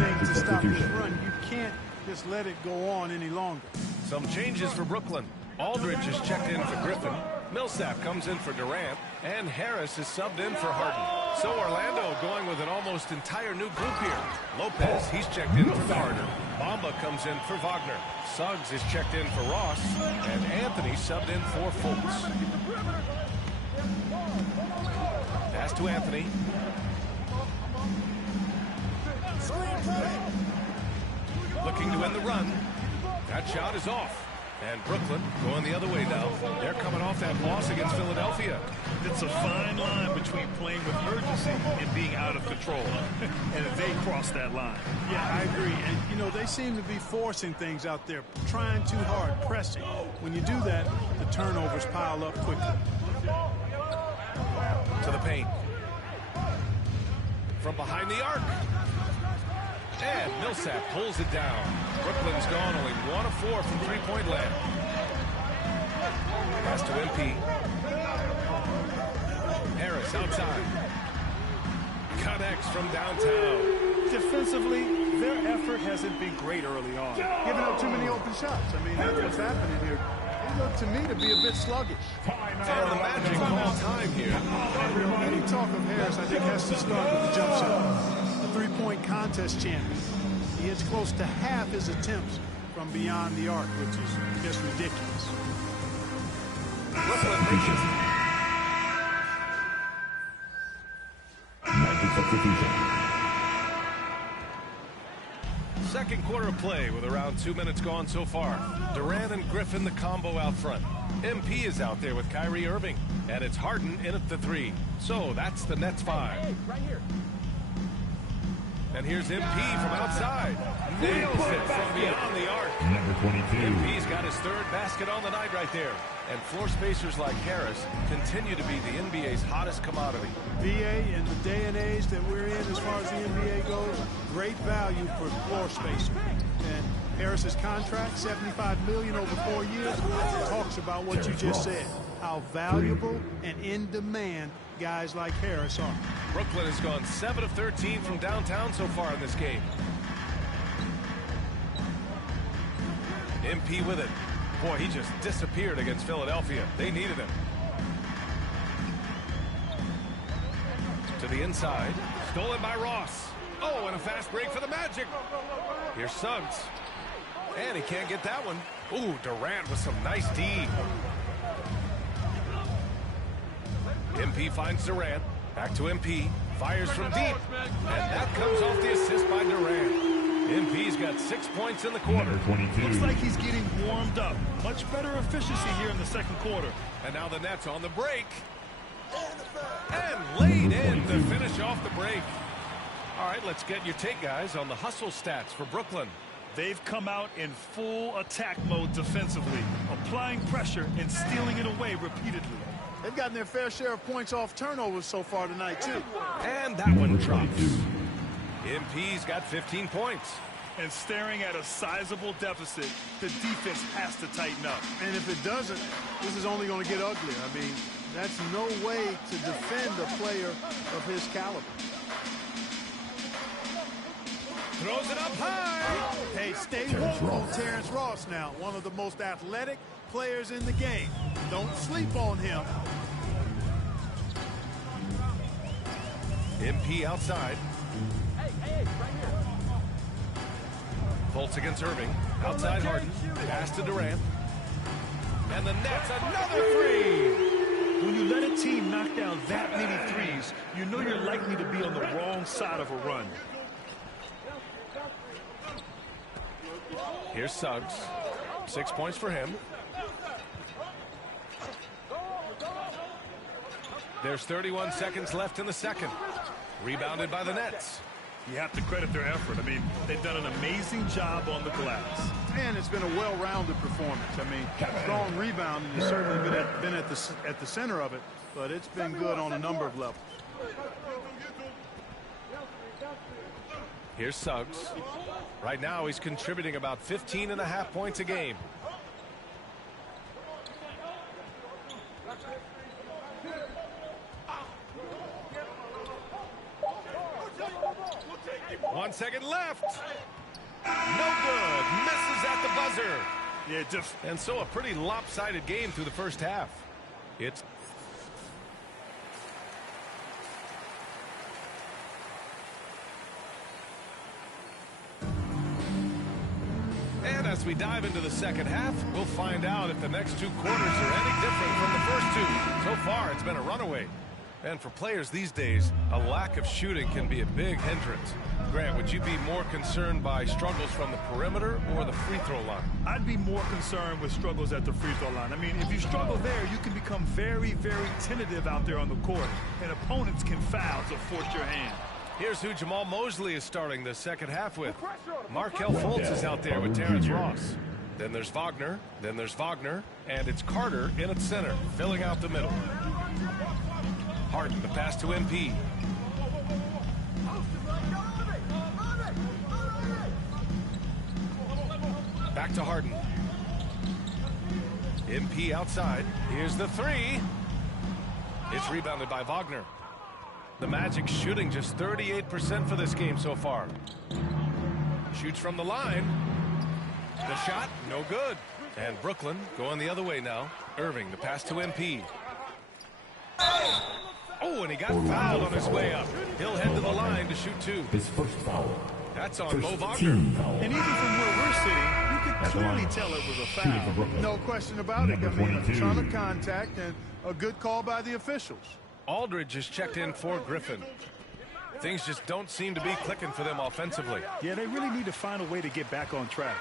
anything to stop this run. You can't just let it go on any longer. Some changes for Brooklyn. Aldridge is checked in for Griffin. Millsap comes in for Durant. And Harris is subbed in for Harden. So Orlando going with an almost entire new group here. Lopez, he's checked in for Carter. Bamba comes in for Wagner. Suggs is checked in for Ross. And Anthony subbed in for Fultz. Pass to Anthony. Looking to end the run. That shot is off. And Brooklyn going the other way now. They're coming off that loss against Philadelphia. It's a fine line between playing with urgency and being out of control. And they crossed that line. Yeah, I agree. And, you know, they seem to be forcing things out there, trying too hard, pressing. When you do that, the turnovers pile up quickly. To the paint. From behind the arc. And Millsap pulls it down. Brooklyn's gone only 1 of 4 from three-point land. Pass to MP. Harris outside. Connects from downtown. Defensively, their effort hasn't been great early on. Giving up too many open shots. I mean, that's what's happening here. They look to me to be a bit sluggish. And the Magic call time here. Any talk of Harris, I think, has to start with the jump shot. The three-point contest champion. He hits close to half his attempts from beyond the arc, which is just ridiculous. Magic substitution. Second quarter of play with around 2 minutes gone so far. Durant and Griffin the combo out front. MP is out there with Kyrie Irving. And it's Harden in at the 3. So that's the Nets 5. And here's MP from outside. Nails it from beyond the arc. Number 22. MP's got his third basket on the night right there. And floor spacers like Harris continue to be the NBA's hottest commodity. VA, in the day and age that we're in as far as the NBA goes, great value for floor spacer. And Harris's contract, $75 million over 4 years, talks about what you just said. How valuable and in demand guys like Harris are. Brooklyn has gone 7 of 13 from downtown so far in this game. MP with it. Boy, he just disappeared against Philadelphia. They needed him. To the inside. Stolen by Ross. Oh, and a fast break for the Magic. Here's Suggs. And he can't get that one. Ooh, Durant with some nice D. MP finds Durant. Back to MP. Fires from deep. And that comes off the assist by Durant. MP's got 6 points in the quarter. Looks like he's getting warmed up. Much better efficiency here in the second quarter. And now the Nets on the break. And laid in to finish off the break. All right, let's get your take, guys, on the hustle stats for Brooklyn. They've come out in full attack mode defensively, applying pressure and stealing it away repeatedly. They've gotten their fair share of points off turnovers so far tonight, too. And that one drops. MP's got 15 points. And staring at a sizable deficit, the defense has to tighten up. And if it doesn't, this is only going to get ugly. I mean, that's no way to defend a player of his caliber. Throws it up high. Hey, stay woke on Terrence Ross now. One of the most athletic players in the game. Don't sleep on him. MP outside. Fultz against Irving. Outside Harden. Pass to Durant. And the Nets, another three. When you let a team knock down that many threes, you know you're likely to be on the wrong side of a run. Here's Suggs. 6 points for him. There's 31 seconds left in the second. Rebounded by the Nets. You have to credit their effort. I mean, they've done an amazing job on the glass. And it's been a well-rounded performance. I mean, strong rebounding has certainly been at the center of it, but it's been good on a number of levels. Here's Suggs. Right now, he's contributing about 15.5 points a game. One second left. No good. Misses at the buzzer. Yeah, and so a pretty lopsided game through the first half. It's and as we dive into the second half, we'll find out if the next two quarters are any different from the first two. So far, it's been a runaway. And for players these days, a lack of shooting can be a big hindrance. Grant, would you be more concerned by struggles from the perimeter or the free throw line? I'd be more concerned with struggles at the free throw line. I mean, if you struggle there, you can become very, very tentative out there on the court, and opponents can foul to force your hand. Here's who Jamal Mosley is starting the second half with. Markelle Fultz is out there with Terrence Ross. Then there's Wagner, and it's Carter in at center, filling out the middle. Harden, the pass to MP. Back to Harden. MP outside. Here's the three. It's rebounded by Wagner. The Magic shooting just 38% for this game so far. Shoots from the line. The shot, no good. And Brooklyn going the other way now. Irving, the pass to MP. Oh, and he got fouled on his way up. He'll head to the line to shoot 2. His first foul. That's on Mo Wagner. And even from where we're sitting, you could clearly tell it was a foul. No question about it. I mean, a ton of contact and a good call by the officials. Aldridge is checked in for Griffin. Things just don't seem to be clicking for them offensively. Yeah, they really need to find a way to get back on track.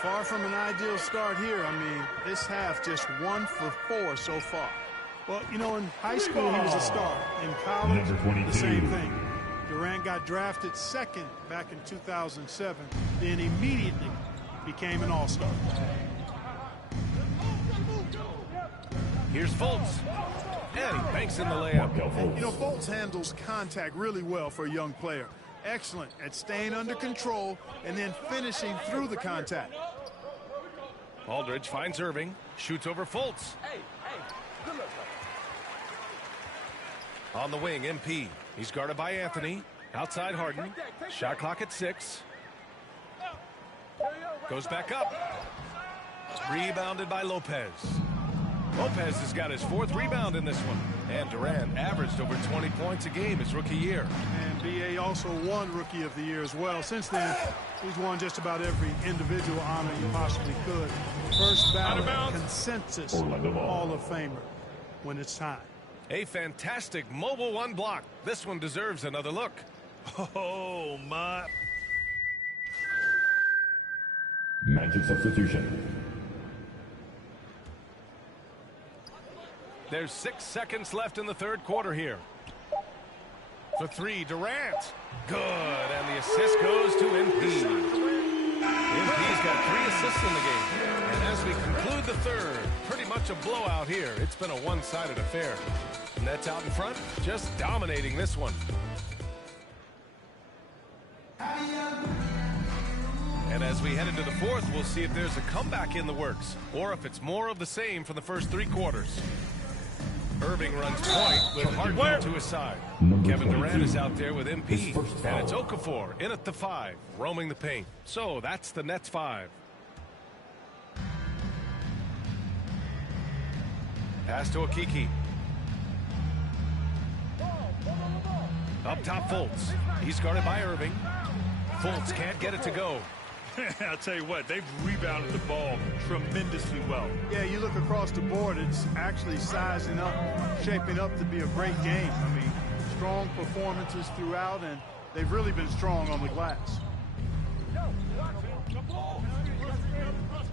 Far from an ideal start here. I mean, this half just 1 for 4 so far. Well, you know, in high school, he was a star. In college, the same thing. Durant got drafted 2nd back in 2007, then immediately became an all-star. Here's Fultz. And he banks in the layup. And, you know, Fultz handles contact really well for a young player. Excellent at staying under control and then finishing through the contact. Aldridge finds Irving, shoots over Fultz. On the wing, MP. He's guarded by Anthony. Outside Harden. Shot clock at 6. Goes back up. Rebounded by Lopez. Lopez has got his 4th rebound in this one. And Durant averaged over 20 points a game his rookie year. And B.A. also won Rookie of the Year as well. Since then, he's won just about every individual honor he possibly could. First ballot consensus Hall of Famer when it's time. A fantastic mobile 1 block. This one deserves another look. Oh, my. Magic substitution. There's 6 seconds left in the 3rd quarter here. For 3, Durant. Good, and the assist goes to MP. MP's got 3 assists in the game. And as we conclude the 3rd, pretty much a blowout here. It's been a one-sided affair. Nets out in front, just dominating this one. And as we head into the 4th, we'll see if there's a comeback in the works, or if it's more of the same for the first 3 quarters. Irving runs point with Harden to his side. Kevin Durant is out there with MP, and it's Okafor in at the 5, roaming the paint. So that's the Nets 5. Pass to Okiki. Up top, Fultz. He's guarded by Irving. Fultz can't get it to go. I'll tell you what, they've rebounded the ball tremendously well. Yeah, you look across the board, it's actually sizing up, shaping up to be a great game. I mean, strong performances throughout, and they've really been strong on the glass.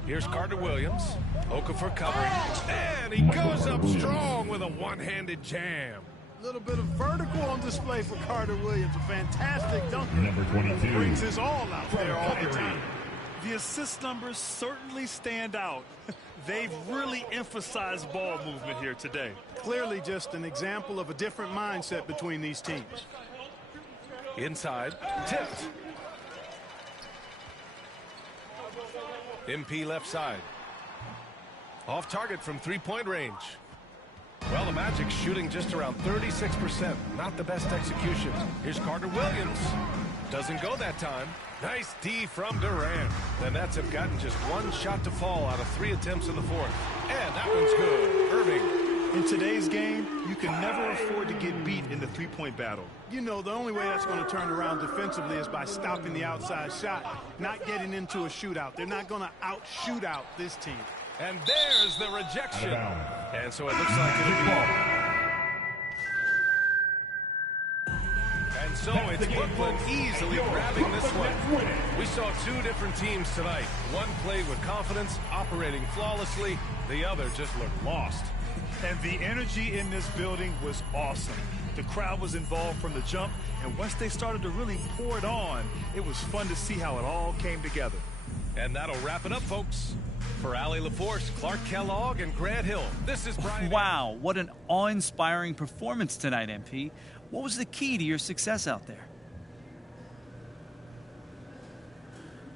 Here's Carter Williams. Okafor covering. And he goes up strong with a one-handed jam. A little bit of vertical on display for Carter Williams. A fantastic dunker. Number 22. Brings his all out there all the time. The assist numbers certainly stand out. They've really emphasized ball movement here today. Clearly just an example of a different mindset between these teams. Inside, tipped. MP left side. Off target from three-point range. Well, the Magic's shooting just around 36%. Not the best execution. Here's Carter Williams. Doesn't go that time. Nice D from Durant. The Nets have gotten just 1 shot to fall out of 3 attempts in the 4th. And that one's good. Irving. In today's game, you can never afford to get beat in the three-point battle. You know, the only way that's going to turn around defensively is by stopping the outside shot, not getting into a shootout. They're not going to out-shoot out this team. And there's the rejection. And so it looks like it'll be. And so it's Brooklyn easily grabbing this one. We saw 2 different teams tonight. One played with confidence, operating flawlessly. The other just looked lost. And the energy in this building was awesome. The crowd was involved from the jump, and once they started to really pour it on, it was fun to see how it all came together. And that'll wrap it up, folks. For Allie LaForce, Clark Kellogg, and Grant Hill, this is Brian. Wow, what an awe-inspiring performance tonight, MP. What was the key to your success out there?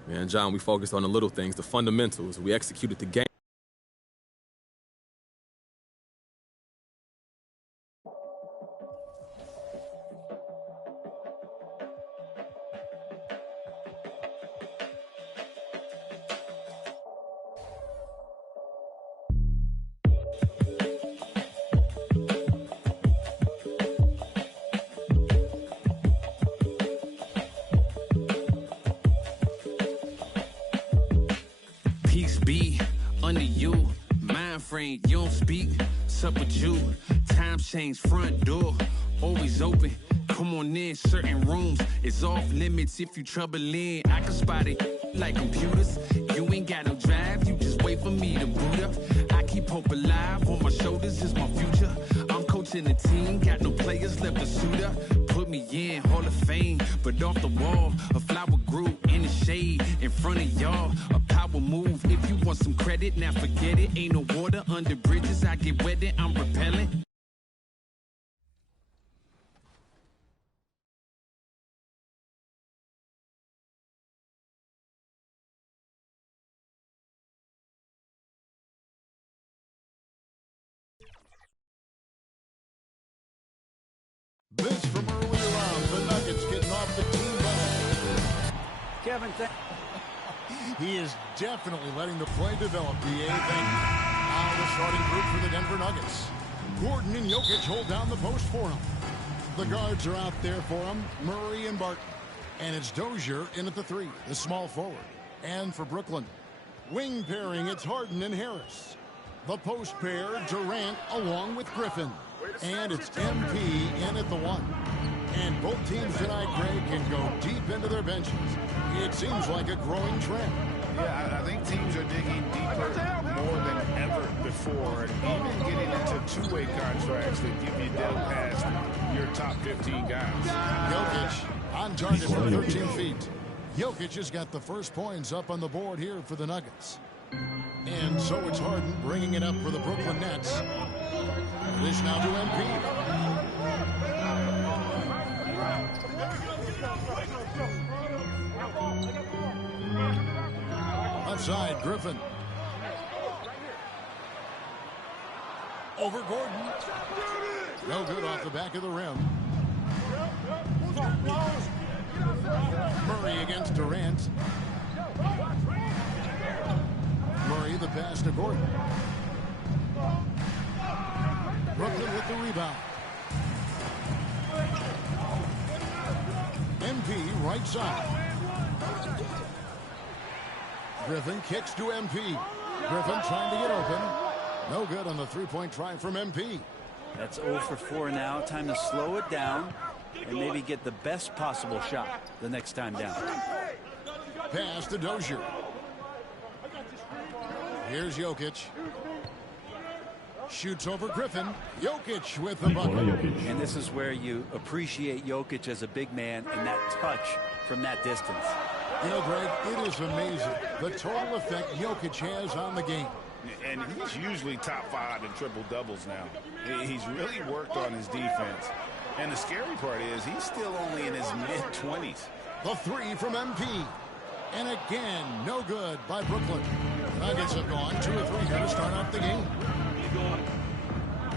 Man, John, we focused on the little things, the fundamentals. We executed the game. you. Mind frame, you don't speak. Sup with you. Time change, front door always open. Come on in, certain rooms is off limits if you troubling. I can spot it like computers. You ain't got no drive, you just wait for me to boot up. I keep hope alive, on my shoulders is my future. I'm coaching the team, got no players left to suit up. Put me in, Hall of Fame, but off the wall, a flower grew in the shade in front of y'all. A power move, if you want some credit, now forget it. Ain't no water under bridges, I get wetted, I'm repellent. This from earlier on, the Nuggets getting off the team bus. Kevin, he is definitely letting the play develop, B.A. Thank you. Now the starting group for the Denver Nuggets. Gordon and Jokic hold down the post for him. The guards are out there for him, Murray and Barton. And it's Dozier in at the 3, the small forward. And for Brooklyn, wing pairing, it's Harden and Harris. The post pair, Durant along with Griffin. And it's MP in at the 1. And both teams tonight, Greg, can go deep into their benches. It seems like a growing trend. Yeah, I think teams are digging deeper more than ever before. And even getting into two-way contracts that give you depth past your top 15 guys. Jokic on target from 13 feet. Jokic has got the first points up on the board here for the Nuggets. And so it's Harden bringing it up for the Brooklyn Nets. This now to MP. Outside, Griffin. Over Gordon. No good off the back of the rim. Murray against Durant. Murray the pass to Gordon. Brooklyn with the rebound. MP right side. Griffin kicks to MP. Griffin trying to get open. No good on the three-point try from MP. That's 0 for 4 now. Time to slow it down and maybe get the best possible shot the next time down. Pass to Dozier. Here's Jokic. Shoots over Griffin. Jokic with the bucket. And this is where you appreciate Jokic as a big man and that touch from that distance. You know, Greg, it is amazing the total effect Jokic has on the game. And he's usually top 5 in triple-doubles now. He's really worked on his defense. And the scary part is he's still only in his mid-20s. The 3 from MP. And again, no good by Brooklyn. Nuggets have gone 2 or 3 here to start off the game.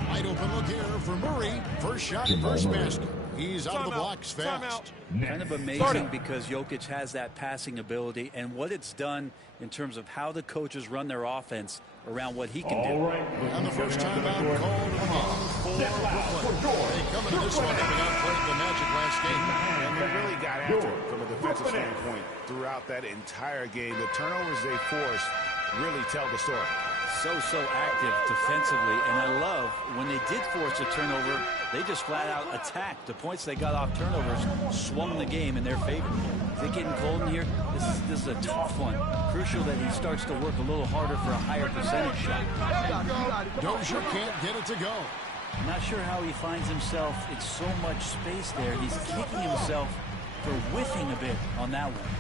Wide open look here for Murray. First shot, first basket. He's out of the blocks fast. Kind of amazing because Jokic has that passing ability and what it's done in terms of how the coaches run their offense around what he can do. And the first time out called to the game for Brooklyn. They come into this one having outplayed the Magic last game. And they really got after it from a defensive standpoint throughout that entire game. The turnovers they forced really tell the story. So active defensively, and I love when they did force a turnover, they just flat out attacked. The points they got off turnovers swung the game in their favor. Is it getting cold in here? This is a tough one. Crucial that he starts to work a little harder for a higher percentage shot. Dozier can't get it to go. I'm not sure how he finds himself. It's so much space there. He's kicking himself for whiffing a bit on that one.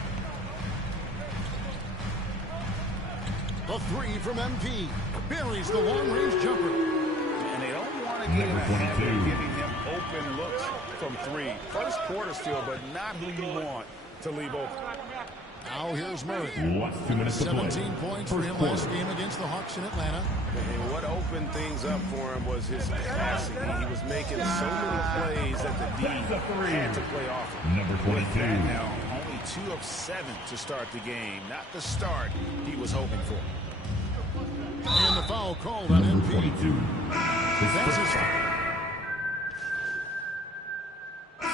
The 3 from MP. Buries the long-range jumper. And they don't want to get in a habit of giving him open looks from 3. First quarter still, but not who you want to leave open. Now here's Murray. 17 points for him last game against the Hawks in Atlanta. And what opened things up for him was his passing. He was making so many plays that the D had to play off him. Number 22. Now, only 2 of 7 to start the game. Not the start he was hoping for. And the foul called on MP. 22. That's his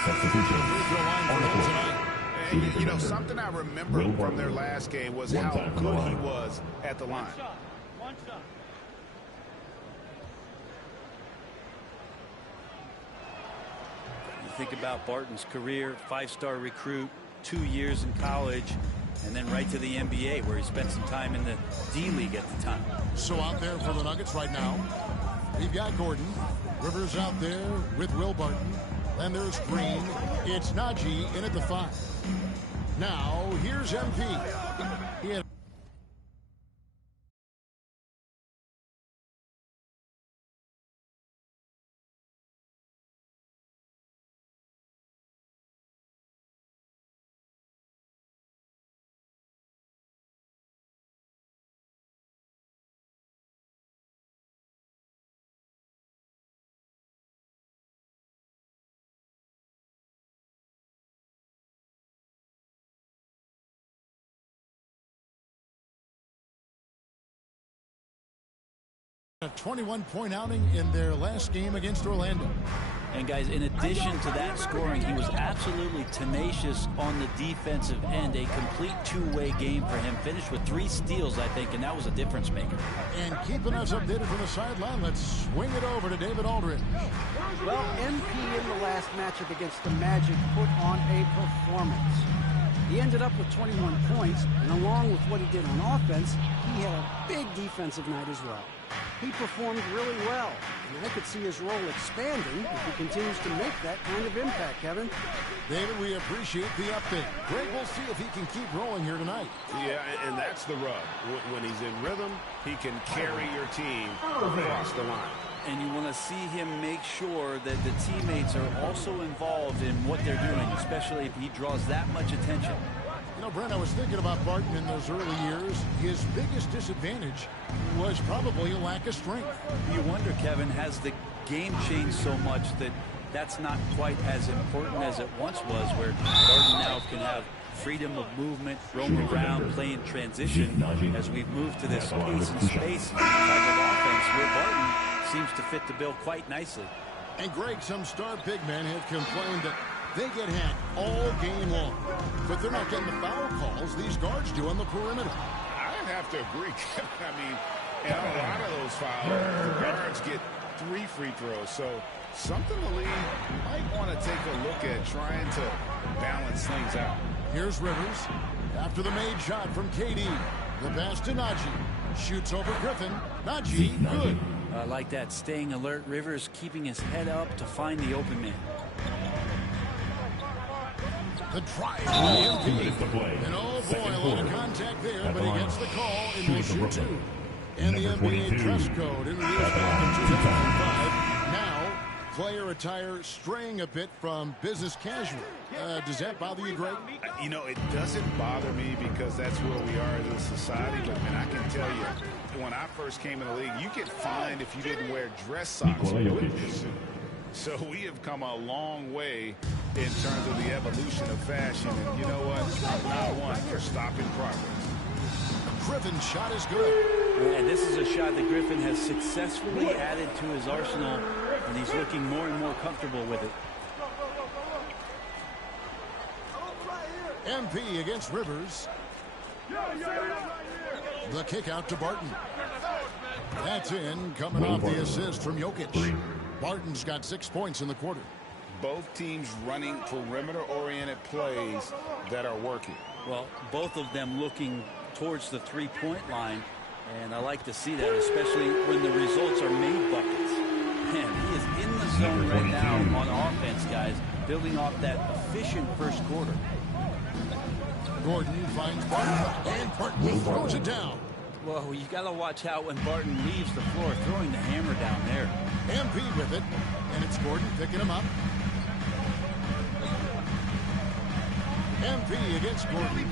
Substitution. And, you know, something I remember from their last game was how good he was at the line. You think about Barton's career, 5-star recruit, 2 years in college, and then right to the NBA, where he spent some time in the D-League at the time. So out there for the Nuggets right now, we've got Gordon. Rivers out there with Will Barton. And there's Green. It's Najee in at the 5. Now, here's MP. He had a 21-point outing in their last game against Orlando. And guys, in addition to that scoring, he was absolutely tenacious on the defensive end. A complete two-way game for him. Finished with 3 steals, I think, and that was a difference maker. And keeping us updated from the sideline, let's swing it over to David Aldridge. Well, MP in the last matchup against the Magic put on a performance. He ended up with 21 points, and along with what he did on offense, he had a big defensive night as well. He performed really well, and I could see his role expanding if he continues to make that kind of impact, Kevin. David, we appreciate the update. Greg, we'll see if he can keep rolling here tonight. Yeah, and that's the rub. When he's in rhythm, he can carry your team across the line. And you want to see him make sure that the teammates are also involved in what they're doing, especially if he draws that much attention. You know, Brent, I was thinking about Barton in those early years. His biggest disadvantage was probably a lack of strength. You wonder, Kevin, has the game changed so much that that's not quite as important as it once was, where Barton now can have freedom of movement, roam around, play in transition as we've moved to this pace and space type of offense where Barton seems to fit the bill quite nicely. And Greg, some star big men have complained that they get hacked all game long, but they're not getting the foul calls these guards do on the perimeter. I have to agree. I mean, in a lot of those fouls, the guards get 3 free throws. So something the league might want to take a look at, trying to balance things out. Here's Rivers after the made shot from KD. The pass to Najee. Shoots over Griffin. Najee, good. I like that, staying alert. Rivers keeping his head up to find the open man. The drive by MP. And oh boy, a lot of contact there, but he gets the call and will shoot 2. And the NBA dress code introduced back in 2005. Now, player attire straying a bit from business casual. Does that bother you, Greg? You know, it doesn't bother me because that's where we are as a society. But, man, I can tell you, when I first came in the league, you get fined if you didn't wear dress socks with your suit. So we have come a long way in terms of the evolution of fashion. And you know what? I'm not one for stopping progress. Griffin's shot is good. And this is a shot that Griffin has successfully added to his arsenal, and he's looking more and more comfortable with it. MP against Rivers. The kick out to Barton. That's in, coming off the assist from Jokic. Barton's got 6 points in the quarter. Both teams running perimeter-oriented plays that are working. Well, both of them looking towards the three-point line, and I like to see that, especially when the results are made buckets. Man, he is in the zone right now on offense, guys, building off that efficient first quarter. Gordon finds Barton, and Barton throws it down. Whoa, you got to watch out when Barton leaves the floor, throwing the hammer down there. MP with it, and it's Gordon picking him up. MP against Gordon.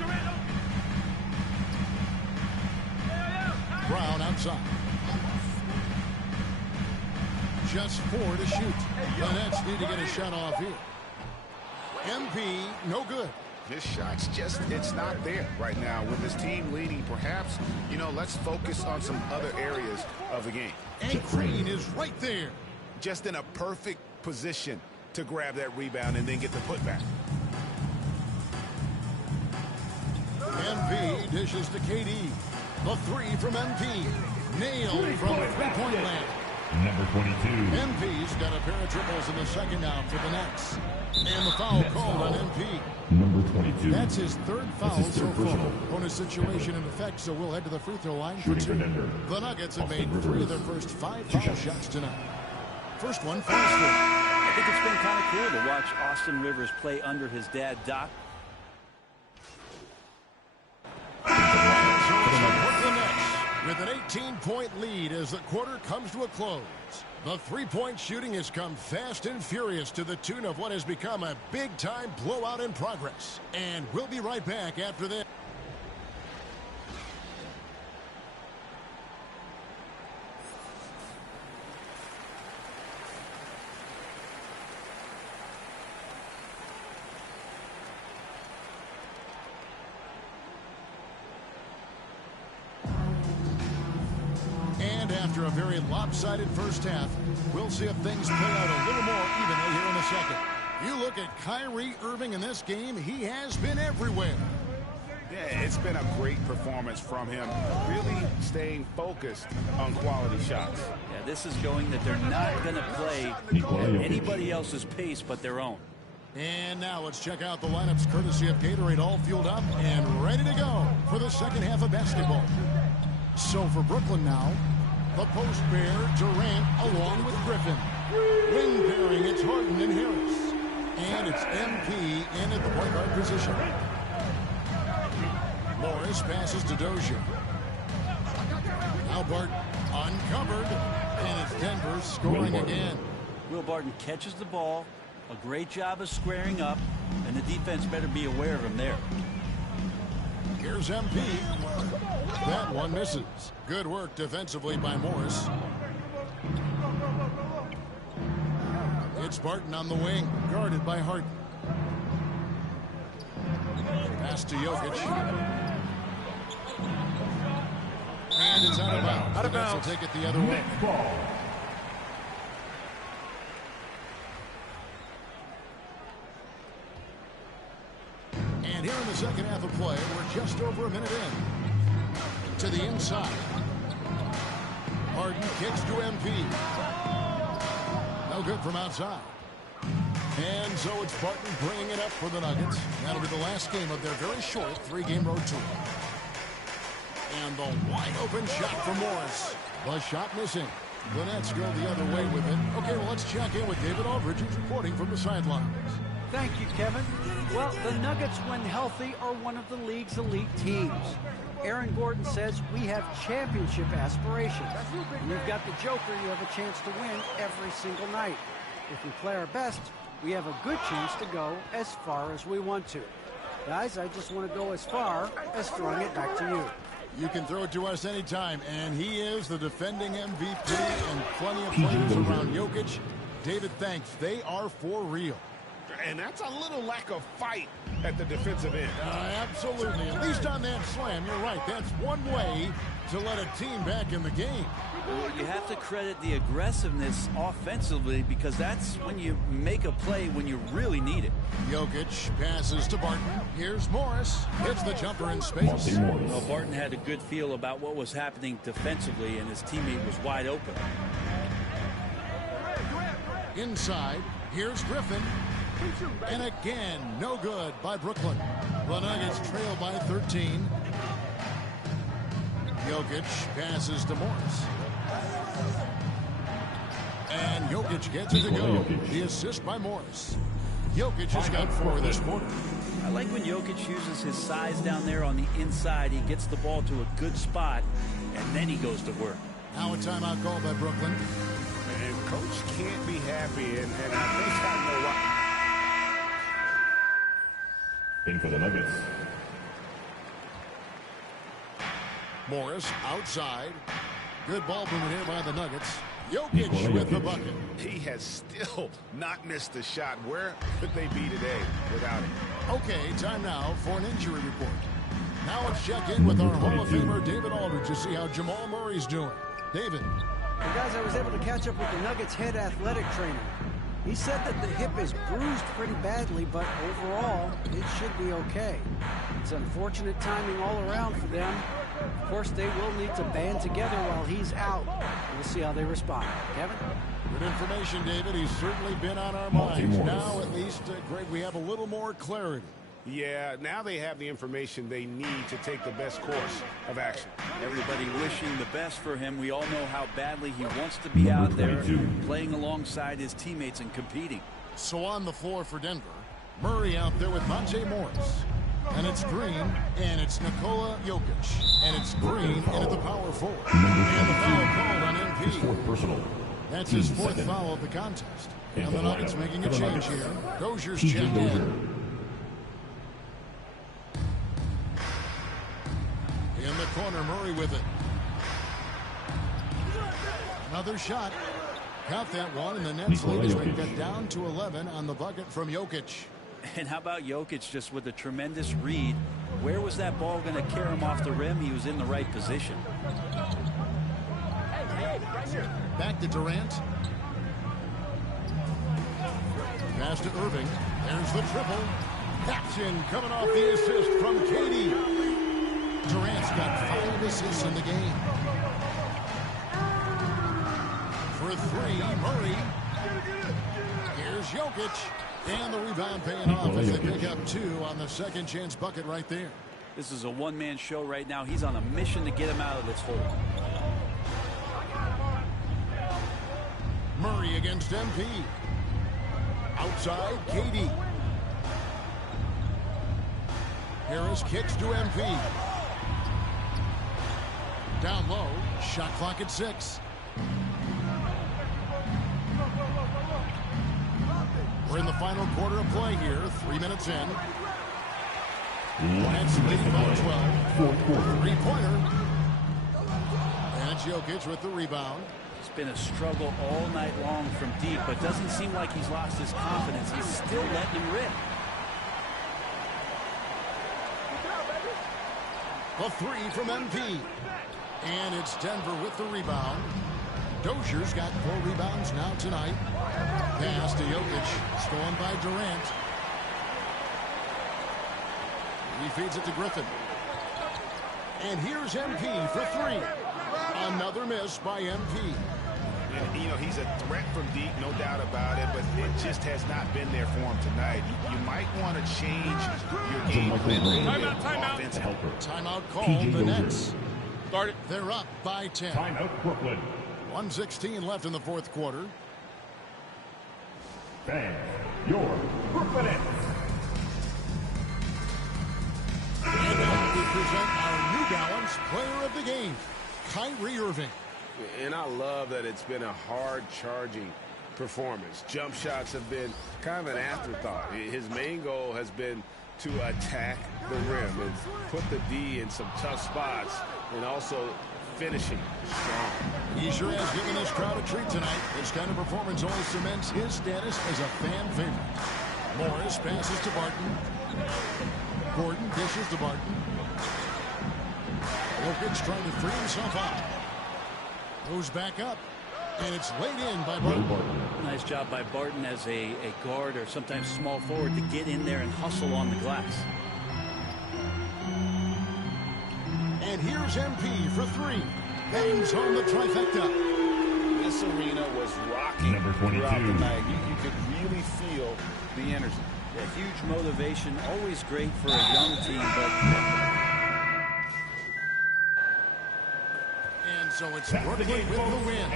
Brown outside. Just 4 to shoot. The Nets need to get a shot off here. MP, no good. His shot's just, it's not there right now. With his team leading, perhaps, you know, let's focus on some other areas of the game. And Green is right there. Just in a perfect position to grab that rebound and then get the putback. MP dishes to KD. The 3 from MP. nailed from three-point land. Number 22. MP's got a pair of triples in the second now for the Nets. And the foul called on MP. Number 22. That's his third foul so far. Bonus situation in effect, so we'll head to the free throw line for two. The Nuggets have made 3 of their first 5 foul shots tonight. First one, Foster. I think it's been kind of cool to watch Austin Rivers play under his dad, Doc. With an 18-point lead as the quarter comes to a close. The three-point shooting has come fast and furious to the tune of what has become a big-time blowout in progress. And we'll be right back after this. After a very lopsided first half, we'll see if things play out a little more evenly here in the second. You look at Kyrie Irving in this game, he has been everywhere. Yeah, it's been a great performance from him, really staying focused on quality shots. Yeah, this is showing that they're not going to play at anybody else's pace but their own. And now let's check out the lineups courtesy of Gatorade, all fueled up and ready to go for the second half of basketball. So for Brooklyn now, the post pair, Durant along with Griffin. Wing pairing, it's Harden and Harris. And it's MP in at the point guard position. Morris passes to Dozier. Now Barton uncovered, and it's Denver scoring again. Will Barton catches the ball. A great job of squaring up, and the defense better be aware of him there. Here's MP. That one misses. Good work defensively by Morris. It's Barton on the wing, guarded by Harden. Pass to Jokic. And it's out of bounds. Out of bounds. Will take it the other way. And here in the second half of play, we're just over a minute in. To the inside. Harden kicks to MP. No good from outside. And so it's Barton bringing it up for the Nuggets. That'll be the last game of their very short 3-game road tour. And the wide open shot for Morris. The shot missing. The Nets go the other way with it. Okay, well, let's check in with David Aldridge, who's reporting from the sidelines. Thank you, Kevin. Well, the Nuggets, when healthy, are one of the league's elite teams. Aaron Gordon says we have championship aspirations. When you've got the Joker, you have a chance to win every single night. If we play our best, we have a good chance to go as far as we want to. Guys, I just want to go as far as throwing it back to you. You can throw it to us anytime, and he is the defending MVP and plenty of players around Jokic. David, thanks. They are for real. And that's a little lack of fight at the defensive end. Absolutely. At least on that slam, you're right. That's one way to let a team back in the game. Well, you have to credit the aggressiveness offensively because that's when you make a play when you really need it. Jokic passes to Barton. Here's Morris. Hits the jumper in space. Well, Barton had a good feel about what was happening defensively, and his teammate was wide open. Inside, here's Griffin. And again, no good by Brooklyn. The Nuggets trail by 13. Jokic passes to Morris. And Jokic gets it to go. The assist by Morris. Jokic has got 4 this quarter. I like when Jokic uses his size down there on the inside. He gets the ball to a good spot, and then he goes to work. Now a timeout call by Brooklyn. And Coach can't be happy, and I think I know why. In for the Nuggets. Morris outside. Good ball movement here by the Nuggets. Jokic with the bucket. He has still not missed a shot. Where could they be today without him? Okay, time now for an injury report. Now let's check in with our Hall of Famer David Aldridge to see how Jamal Murray's doing. David. Well, guys, I was able to catch up with the Nuggets head athletic trainer. He said that the hip is bruised pretty badly, but overall, it should be okay. It's unfortunate timing all around for them, Of course, they will need to band together while he's out. We'll see how they respond. Kevin? Good information, David. He's certainly been on our minds. Now, at least, Greg, we have a little more clarity. Yeah, now they have the information they need to take the best course of action. Everybody wishing the best for him. We all know how badly he wants to be out there playing alongside his teammates and competing. So on the floor for Denver, Murray out there with Monte Morris. And it's Green, and it's Nikola Jokic. And it's Green into the power forward. And the foul called on MP. Personal. That's his fourth foul of the contest. And the Nuggets making a change here. Dozier's checked in. In the corner, Murray with it. Another shot. Got that one, and the Nets lead as we get down to 11 on the bucket from Jokic. And how about Jokic just with a tremendous read? Where was that ball going to carry him off the rim? He was in the right position. Back to Durant. Pass to Irving. There's the triple. That's in, coming off the assist from Katie. Durant's got 5 assists in the game. For 3, Murray. Here's Jokic. And the rebound paying off as they pick up 2 on the second chance bucket right there. This is a one-man show right now. He's on a mission to get him out of this hole. Murray against MP. Outside, Katie. Harris kicks to MP. Down low, shot clock at 6. We're in the final quarter of play here, 3 minutes in. Nets leading by 12. 3-pointer. And it's Jokic with the rebound. It's been a struggle all night long from deep, but doesn't seem like he's lost his confidence. He's still letting him rip. A 3 from MP. And it's Denver with the rebound. Dozier's got 4 rebounds now tonight. Pass to Jokic, stolen by Durant. He feeds it to Griffin. And here's MP for 3. Another miss by MP. And, you know, he's a threat from deep, no doubt about it, but it just has not been there for him tonight. You might want to change your game plan. Timeout called the Nets. Start it. They're up by 10. Timeout Brooklyn. 1:16 left in the fourth quarter. Fans, your Brooklyn Nets. And now we present our New Balance Player of the Game, Kyrie Irving. And I love that it's been a hard-charging performance. Jump shots have been kind of an afterthought. His main goal has been to attack the rim and put the D in some tough spots and also finishing strong. He sure has given this crowd a treat tonight. This kind of performance only cements his status as a fan favorite. Morris passes to Barton. Gordon dishes to Barton. Jokic trying to free himself out. Goes back up. And it's laid in by Barton. Nice job by Barton as a guard or sometimes small forward to get in there and hustle on the glass. And here's MP for 3. Hangs on the trifecta. This arena was rocking throughout the night. You could really feel the energy. Yeah, huge motivation. Always great for a young team, but... And so it's Brooklyn with the win.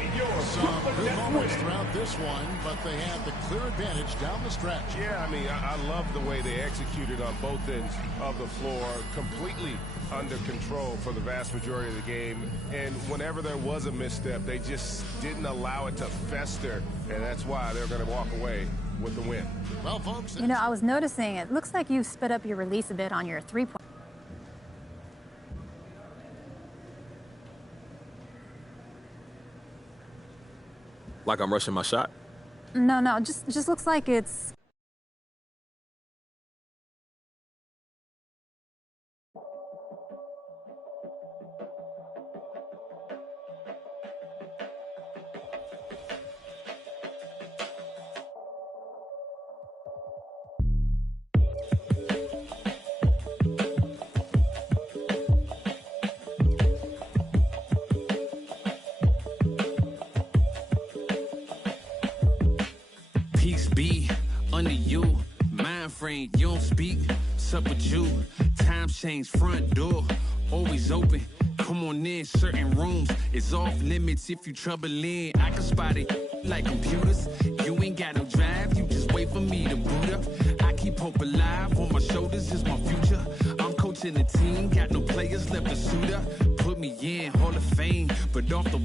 Some good moments throughout this one, but they had the clear advantage down the stretch. Yeah, I mean, I love the way they executed on both ends of the floor. Completely under control for the vast majority of the game. And whenever there was a misstep, they just didn't allow it to fester. And that's why they're going to walk away with the win. Well, folks, you know, I was noticing it looks like you sped up your release a bit on your 3-point. Like I'm rushing my shot? No, just looks like it's... friend, you don't speak. Sup with you? Time change, front door always open. Come on in, certain rooms it's off limits if you trouble in. I can spot it like computers. You ain't got no drive, you just wait for me to boot up. I keep hope alive, on my shoulders is my future. I'm coaching the team, got no players left to suit up. Put me in Hall of Fame, but off the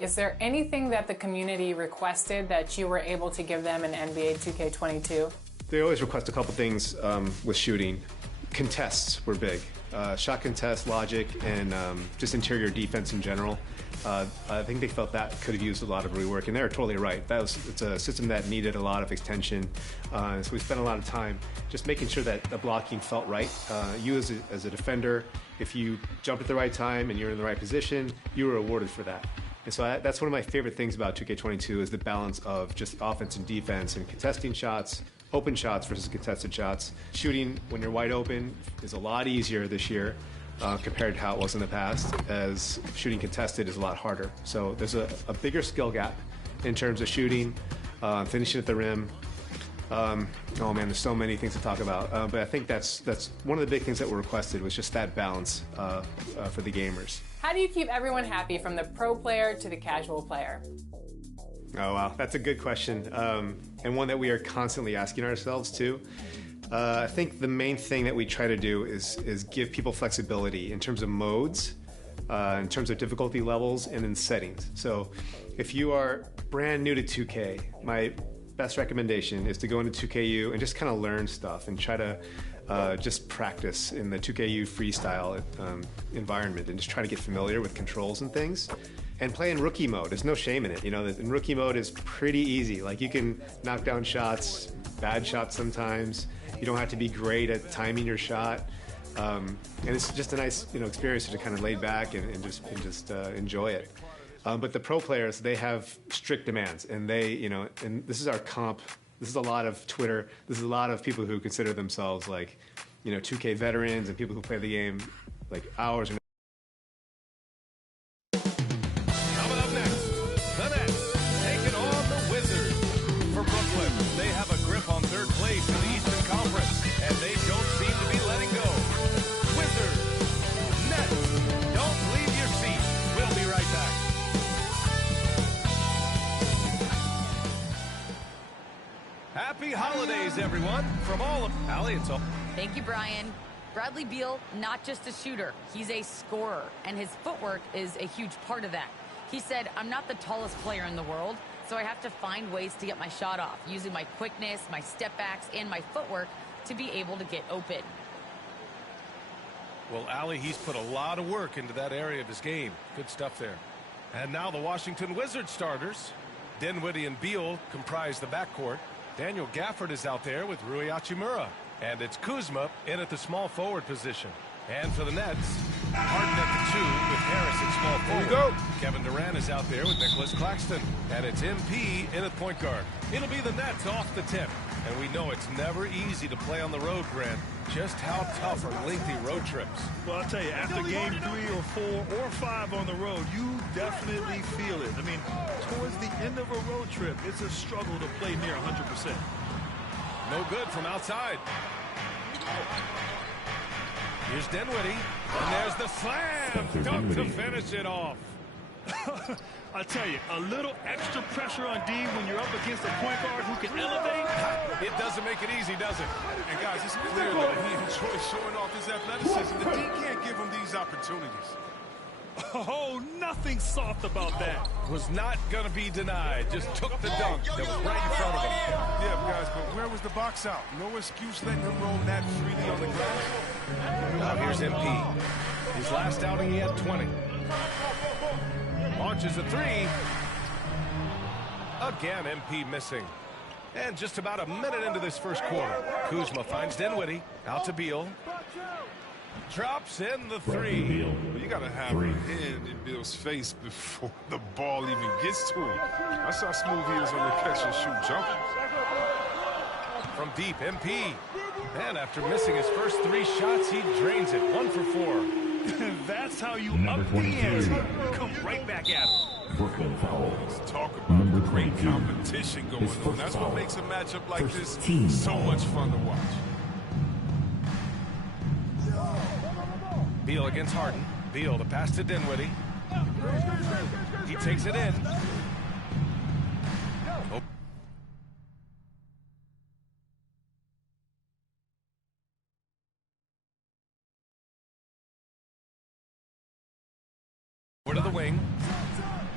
Is there anything that the community requested that you were able to give them in NBA 2K22? They always request a couple things with shooting. Contests were big. Shot contest, logic, and just interior defense in general. I think they felt that could have used a lot of rework, and they're totally right. It's a system that needed a lot of extension, so we spent a lot of time just making sure that the blocking felt right. You as a defender, if you jumped at the right time and you're in the right position, you were rewarded for that. And so that's one of my favorite things about 2K22 is the balance of just offense and defense and contesting shots, open shots versus contested shots. Shooting when you're wide open is a lot easier this year compared to how it was in the past, as shooting contested is a lot harder. So there's a bigger skill gap in terms of shooting, finishing at the rim. Oh man, there's so many things to talk about. But I think that's one of the big things that were requested was just that balance for the gamers. How do you keep everyone happy from the pro player to the casual player? Oh wow, that's a good question, and one that we are constantly asking ourselves too. I think the main thing that we try to do is give people flexibility in terms of modes, in terms of difficulty levels, and in settings. So if you are brand new to 2K, my best recommendation is to go into 2KU and just kind of learn stuff and try to just practice in the 2KU freestyle environment and just try to get familiar with controls and things. And play in rookie mode. There's no shame in it. You know, in rookie mode is pretty easy. Like, you can knock down shots, bad shots sometimes. You don't have to be great at timing your shot. And it's just a nice, experience to kind of lay back and just enjoy it. But the pro players, they have strict demands, and they, and this is our comp. This is a lot of Twitter. This is a lot of people who consider themselves like, 2K veterans and people who play the game like hours and Happy holidays, everyone, from all of Allie. It's all. Thank you, Brian. Bradley Beal, not just a shooter, he's a scorer, and his footwork is a huge part of that. He said, I'm not the tallest player in the world, so I have to find ways to get my shot off, using my quickness, my step backs, and my footwork to be able to get open. Well, Allie, he's put a lot of work into that area of his game. Good stuff there. And now the Washington Wizards starters. Dinwiddie and Beal comprise the backcourt. Daniel Gafford is out there with Rui Hachimura. And it's Kuzma in at the small forward position. And for the Nets, Harden at the 2 with Harris at small forward. Here we go. Kevin Durant is out there with Nicholas Claxton. And it's MP in at point guard. It'll be the Nets off the tip. And we know it's never easy to play on the road, Grant. Just how tough are lengthy road trips? Well, I'll tell you, after game 3 or 4 or 5 on the road, you definitely feel it. I mean, towards the end of a road trip, it's a struggle to play near 100%. No good from outside. Here's Dinwiddie, and there's the slam dunk to finish it off. I tell you, a little extra pressure on D when you're up against a point guard who can elevate. It doesn't make it easy, does it? And guys, it's clear that he enjoys showing off his athleticism. The D can't give him these opportunities. Oh, nothing soft about that. Was not going to be denied. Just took the dunk that was right in front of him. Yeah, guys, but where was the box out? No excuse letting him roam that freely on the ground. Now here's MP. His last outing, he had 20. Launches a 3. Again, MP missing. And just about a minute into this first quarter, Kuzma finds Dinwiddie. Out to Beal. Drops in the 3. Well, you got to have a hand in Beal's face before the ball even gets to him. That's how smooth he is on the catch and shoot jumper. From deep, MP. And after missing his first 3 shots, he drains it. 1 for 4. That's how you up the ante. Come right back at him. Brooklyn foul. Let's talk about great competition going on. That's what makes a matchup like this so much fun to watch. Beal against Harden. Beal to pass to Dinwiddie. He takes it in. Oh. Over to the wing.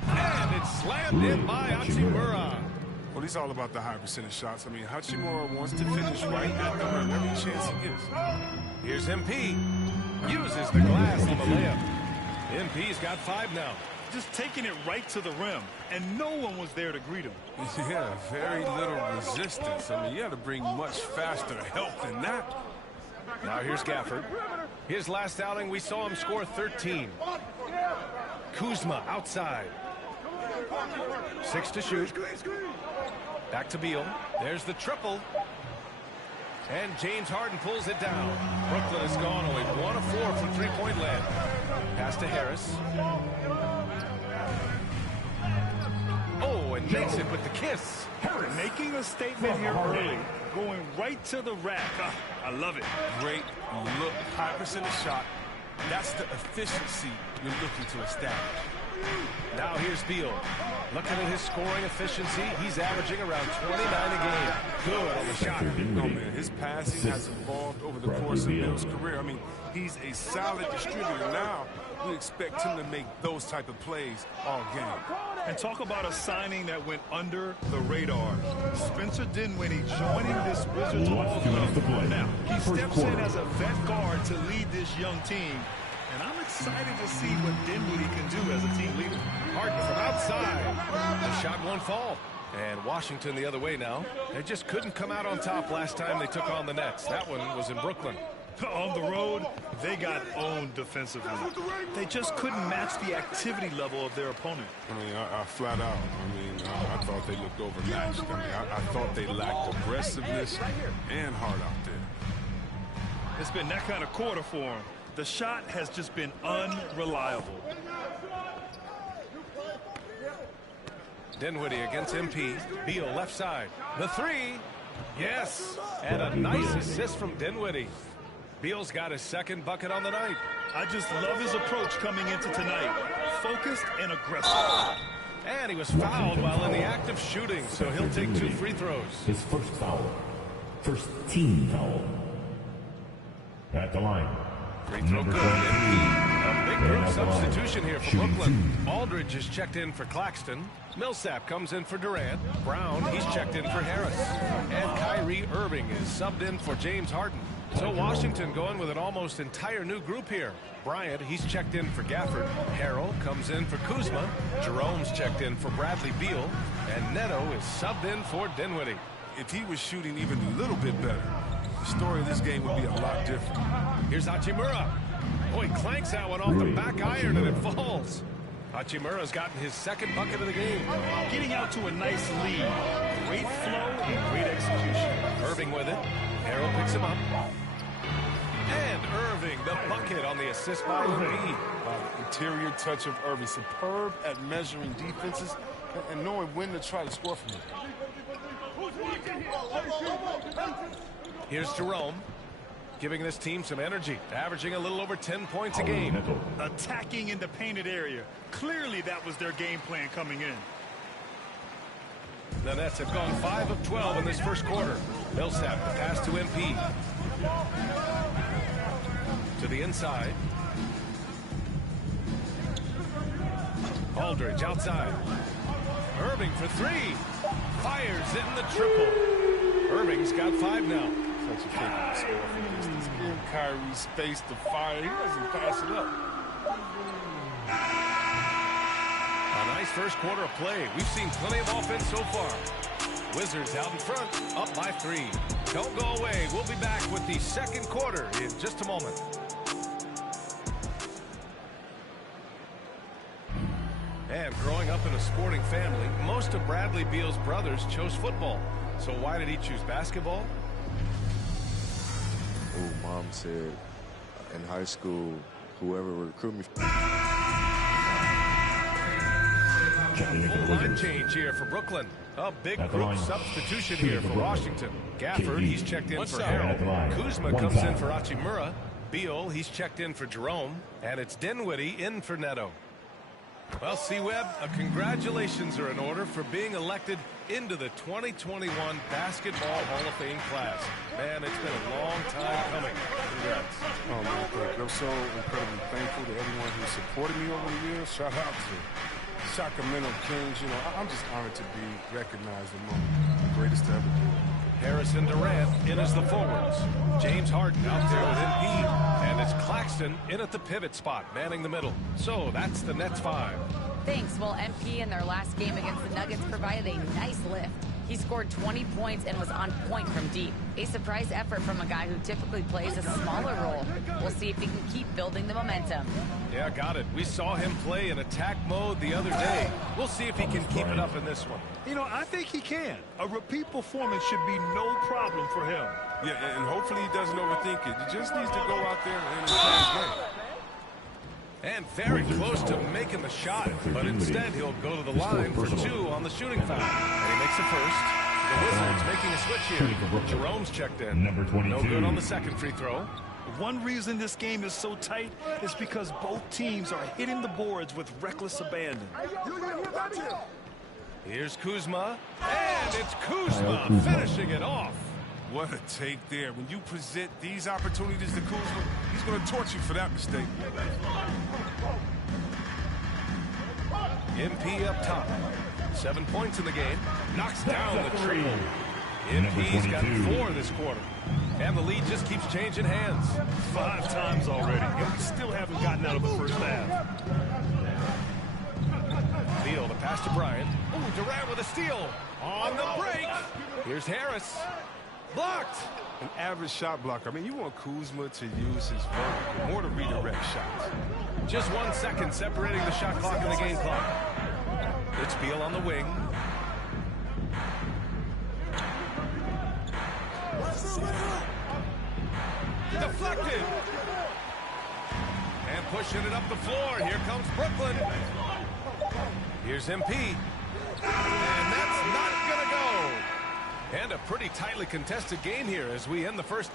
And it's slammed in by Hachimura. Well, he's all about the high percentage shots. I mean, Hachimura wants to finish right at the rim every chance he gets. Here's MP. Uses the glass on the layup. MP's got 5 now. just taking it right to the rim, and no one was there to greet him. Yeah, very little resistance. I mean, you had to bring much faster help than that. Now here's Gafford. His last outing, we saw him score 13. Kuzma outside. 6 to shoot. Back to Beal. There's the triple. And James Harden pulls it down. Brooklyn has gone only 1 of 4 from three-point land. Pass to Harris. Oh, and makes it with the kiss. Making a statement here early. Going right to the rack. I love it. Great look. High percentage shot. That's the efficiency you're looking to establish. Now here's Beal. Looking at his scoring efficiency, he's averaging around 29 a game. Good on the shot. Oh, man, his passing has evolved over the course of Beal's career. I mean, he's a solid distributor. Now we expect him to make those type of plays all game. And talk about a signing that went under the radar. Spencer Dinwiddie joining this Wizards Hall club. Now, he steps in as a vet guard to lead this young team. And I'm excited to see what Dinwiddie can do as a team leader. Harden from outside. The shot won't fall. And Washington the other way now. They just couldn't come out on top last time they took on the Nets. That one was in Brooklyn. On the road, they got owned defensively. They just couldn't match the activity level of their opponent. I mean, I flat out. I mean, I thought they looked overmatched. I mean, I thought they lacked aggressiveness and heart out there. It's been that kind of quarter for them. The shot has just been unreliable. Dinwiddie against MP. Beal left side. The three. Yes. And a nice assist from Dinwiddie. Beal's got his second bucket on the night. I just love his approach coming into tonight. Focused and aggressive. And he was fouled while in the act of shooting, so he'll take 2 free throws. His first foul. First team foul. At the line. Free throw good. A big group substitution here for Brooklyn. Aldridge is checked in for Claxton. Millsap comes in for Durant. Brown, he's checked in for Harris. And Kyrie Irving is subbed in for James Harden. So Washington going with an almost entire new group here. Bryant, he's checked in for Gafford. Harrell comes in for Kuzma. Jerome's checked in for Bradley Beal. And Neto is subbed in for Dinwiddie. If he was shooting even a little bit better, the story of this game would be a lot different. Here's Hachimura. Oh, he clanks that one off the back iron and it falls. Hachimura's gotten his second bucket of the game. Getting out to a nice lead. Great flow and great execution. Irving with it. Harrell picks him up. And Irving, the bucket on the assist by MP. Interior touch of Irving. Superb at measuring defenses and knowing when to try to score from it. Here's Jerome, giving this team some energy, averaging a little over 10 points a game. Attacking in the painted area. Clearly that was their game plan coming in. The Nets have gone 5 of 12 in this first quarter. Millsap, the pass to MP. To the inside. Aldridge outside. Irving for 3. Fires in the triple. Irving's got 5 now. Such a favorite score from distance. Give Kyrie space to fire. He doesn't pass it up. A nice first quarter of play. We've seen plenty of offense so far. Wizards out in front, up by 3. Don't go away. We'll be back with the second quarter in just a moment. And growing up in a sporting family, most of Bradley Beal's brothers chose football. So why did he choose basketball? Oh, Mom said in high school, whoever would recruit me. Full line change here for Brooklyn. A big group substitution here for Washington. Gafford, he's checked in for Harrell. Kuzma comes in for Hachimura. Beal, he's checked in for Jerome. And it's Dinwiddie in for Neto. Well, C-Web, congratulations are in order for being elected into the 2021 Basketball Hall of Fame class. Man, it's been a long time coming. Congrats. Oh, man, thank you. I'm so incredibly thankful to everyone who supported me over the years. Shout out to Sacramento Kings. You know, I'm just honored to be recognized among the greatest to ever do it. Harrison Durant in as the forwards. James Harden out there with MP. And it's Claxton in at the pivot spot, manning the middle. So that's the Nets 5. Thanks. Well, MP in their last game against the Nuggets provided a nice lift. He scored 20 points and was on point from deep. A surprise effort from a guy who typically plays a smaller role. We'll see if he can keep building the momentum. Yeah, got it. We saw him play in attack mode the other day. We'll see if he can keep it up in this one. You know, I think he can. A repeat performance should be no problem for him. Yeah, and hopefully he doesn't overthink it. He just needs to go out there and play his game. And very close to making the shot, but instead he'll go to the line for 2 on the shooting foul. And he makes the first. The Wizards making a switch here. Jerome's checked in. Number 22. No good on the second free throw. One reason this game is so tight is because both teams are hitting the boards with reckless abandon. Here's Kuzma, and it's Kuzma finishing it off. What a take there. When you present these opportunities to Kuzma, he's going to torch you for that mistake. MP up top. 7 points in the game. Knocks down the triple. MP's got 4 this quarter. And the lead just keeps changing hands. 5 times already, and we still haven't gotten out of the first half. Beal, the pass to Bryant. Ooh, Durant with a steal. On the break. Here's Harris. Blocked. An average shot blocker. I mean, you want Kuzma to use his vertical more to redirect shots. Just 1 second separating the shot clock and the game clock. It's Beal on the wing. Deflected. And pushing it up the floor. Here comes Brooklyn. Here's MP. And that's not going to go. And a pretty tightly contested game here as we end the first.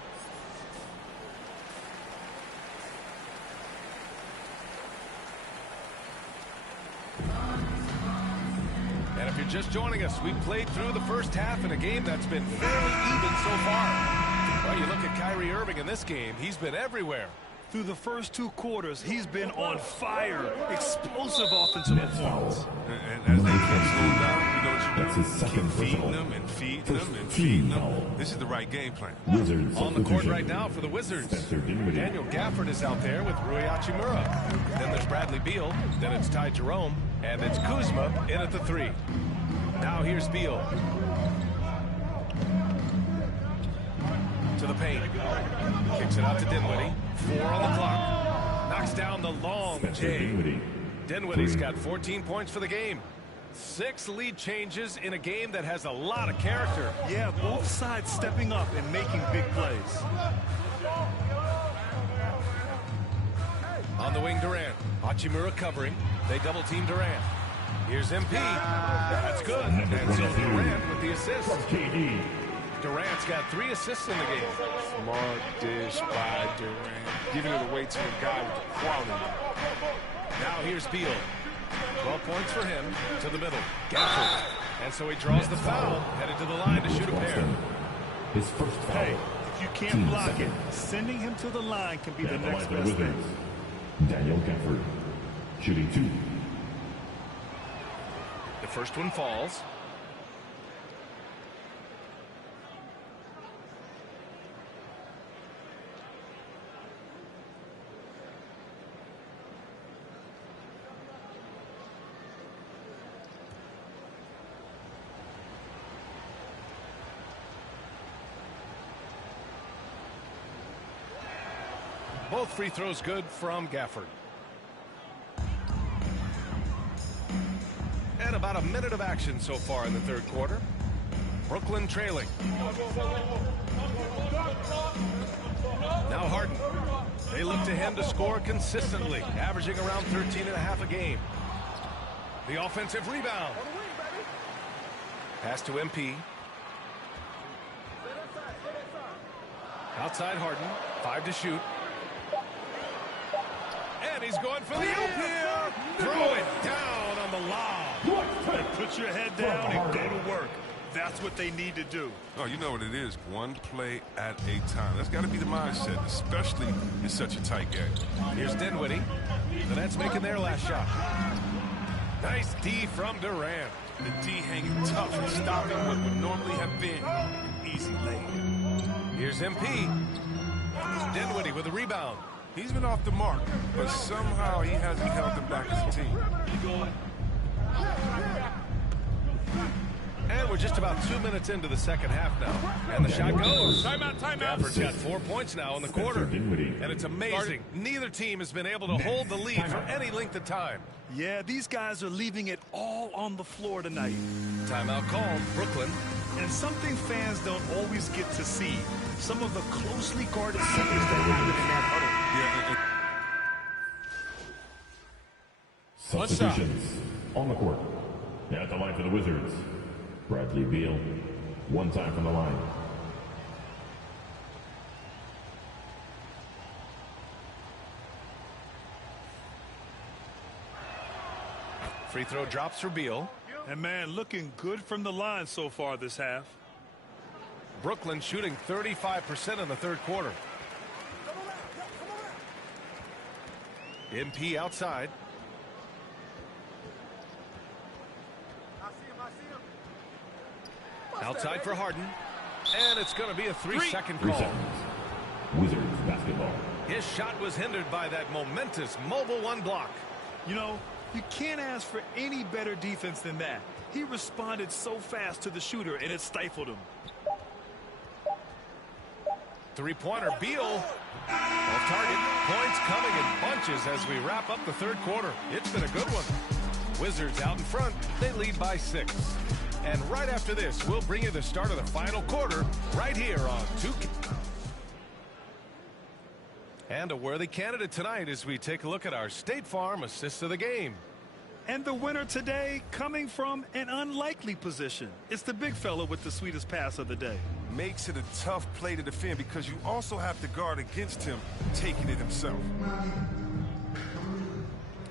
And if you're just joining us, we played through the first half in a game that's been fairly even so far. Well, you look at Kyrie Irving in this game, he's been everywhere. Through the first 2 quarters, he's been on fire. Explosive offensive performance. And as they get slowed down, you know what you do? That's his second Keep feeding them and feeding them and feeding them. This is the right game plan. Wizards on the court right now for the Wizards. Daniel Gafford is out there with Rui Hachimura. Then there's Bradley Beal. Then it's Ty Jerome. And it's Kuzma in at the 3. Now here's Beal. To the paint. Kicks it out to Dinwiddie. 4 on the clock. Knocks down the long J. Dinwiddie's got 14 points for the game. 6 lead changes in a game that has a lot of character. Yeah, both sides stepping up and making big plays. On the wing, Durant. Hachimura covering. They double team Durant. Here's MP. That's good. And so Durant with the assist. Durant's got 3 assists in the game. Smart dish by Durant. Giving it away to a guy with the quality. Now here's Beal. 12 points for him. To the middle. Gafford. And so he draws the foul. Headed to the line to shoot a pair. His first foul. Hey, if you can't block it, sending him to the line can be the next best thing. Daniel Gafford, shooting 2. The first one falls. Both free throws good from Gafford. And about a minute of action so far in the third quarter. Brooklyn trailing. Now Harden. They look to him to score consistently, averaging around 13.5 a game. The offensive rebound. Pass to MP. Outside Harden. 5 to shoot. And he's going for the oop here. Throw it down on the lob. Put your head down and go to work. That's what they need to do. Oh, you know what it is. One play at a time. That's got to be the mindset, especially in such a tight game. Here's Dinwiddie. The Nets making their last shot. Nice D from Durant. The D hanging tough and stopping what would normally have been an easy lay. Here's MP. Dinwiddie with a rebound. He's been off the mark, but somehow he hasn't held them back as a team. And we're just about 2 minutes into the second half now. And the shot goes. Timeout. Gafford's got 4 points now in the quarter. And it's amazing. Neither team has been able to hold the lead for any length of time. Yeah, these guys are leaving it all on the floor tonight. Timeout called, Brooklyn. And something fans don't always get to see. Some of the closely guarded seconds that happen in that huddle. Substitutions on the court. At the line for the Wizards, Bradley Beal. 1 time from the line. Free throw drops for Beal. And man, looking good from the line so far this half. Brooklyn shooting 35% in the third quarter. MP outside. Outside for Harden. And it's going to be a 3-second call. 3 seconds. Wizards basketball. His shot was hindered by that momentous mobile 1 block. You know, you can't ask for any better defense than that. He responded so fast to the shooter, and it stifled him. Three-pointer, Beal. Off target. Points coming in bunches as we wrap up the third quarter. It's been a good one. Wizards out in front. They lead by 6. And right after this, we'll bring you the start of the final quarter right here on 2K. And a worthy candidate tonight as we take a look at our State Farm assist of the game. And the winner today coming from an unlikely position. It's the big fella with the sweetest pass of the day. Makes it a tough play to defend because you also have to guard against him taking it himself.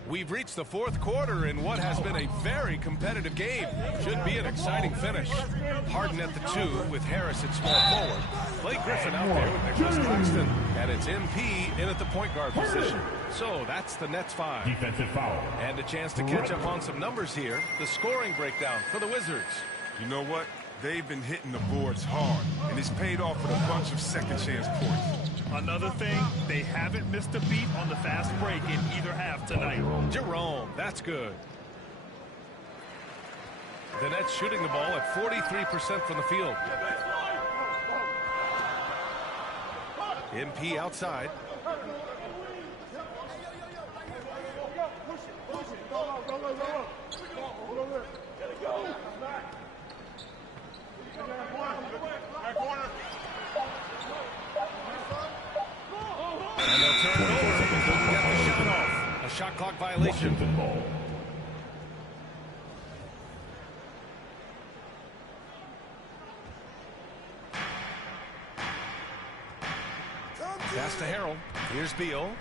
We've reached the fourth quarter in what has been a very competitive game. Should be an exciting finish. Harden at the 2 with Harris at small forward. Blake Griffin out there with Nicholas Claxton. And it's MP in at the point guard position. So that's the Nets 5. Defensive foul. And a chance to catch up on some numbers here. The scoring breakdown for the Wizards. You know what? They've been hitting the boards hard, and it's paid off with a bunch of second-chance points. Another thing, they haven't missed a beat on the fast break in either half tonight. Jerome, that's good. The Nets shooting the ball at 43% from the field. MP outside. And they'll turn it over. Get the shot off. A shot clock violation. Washington ball. Pass to Harrell. Here's Beal.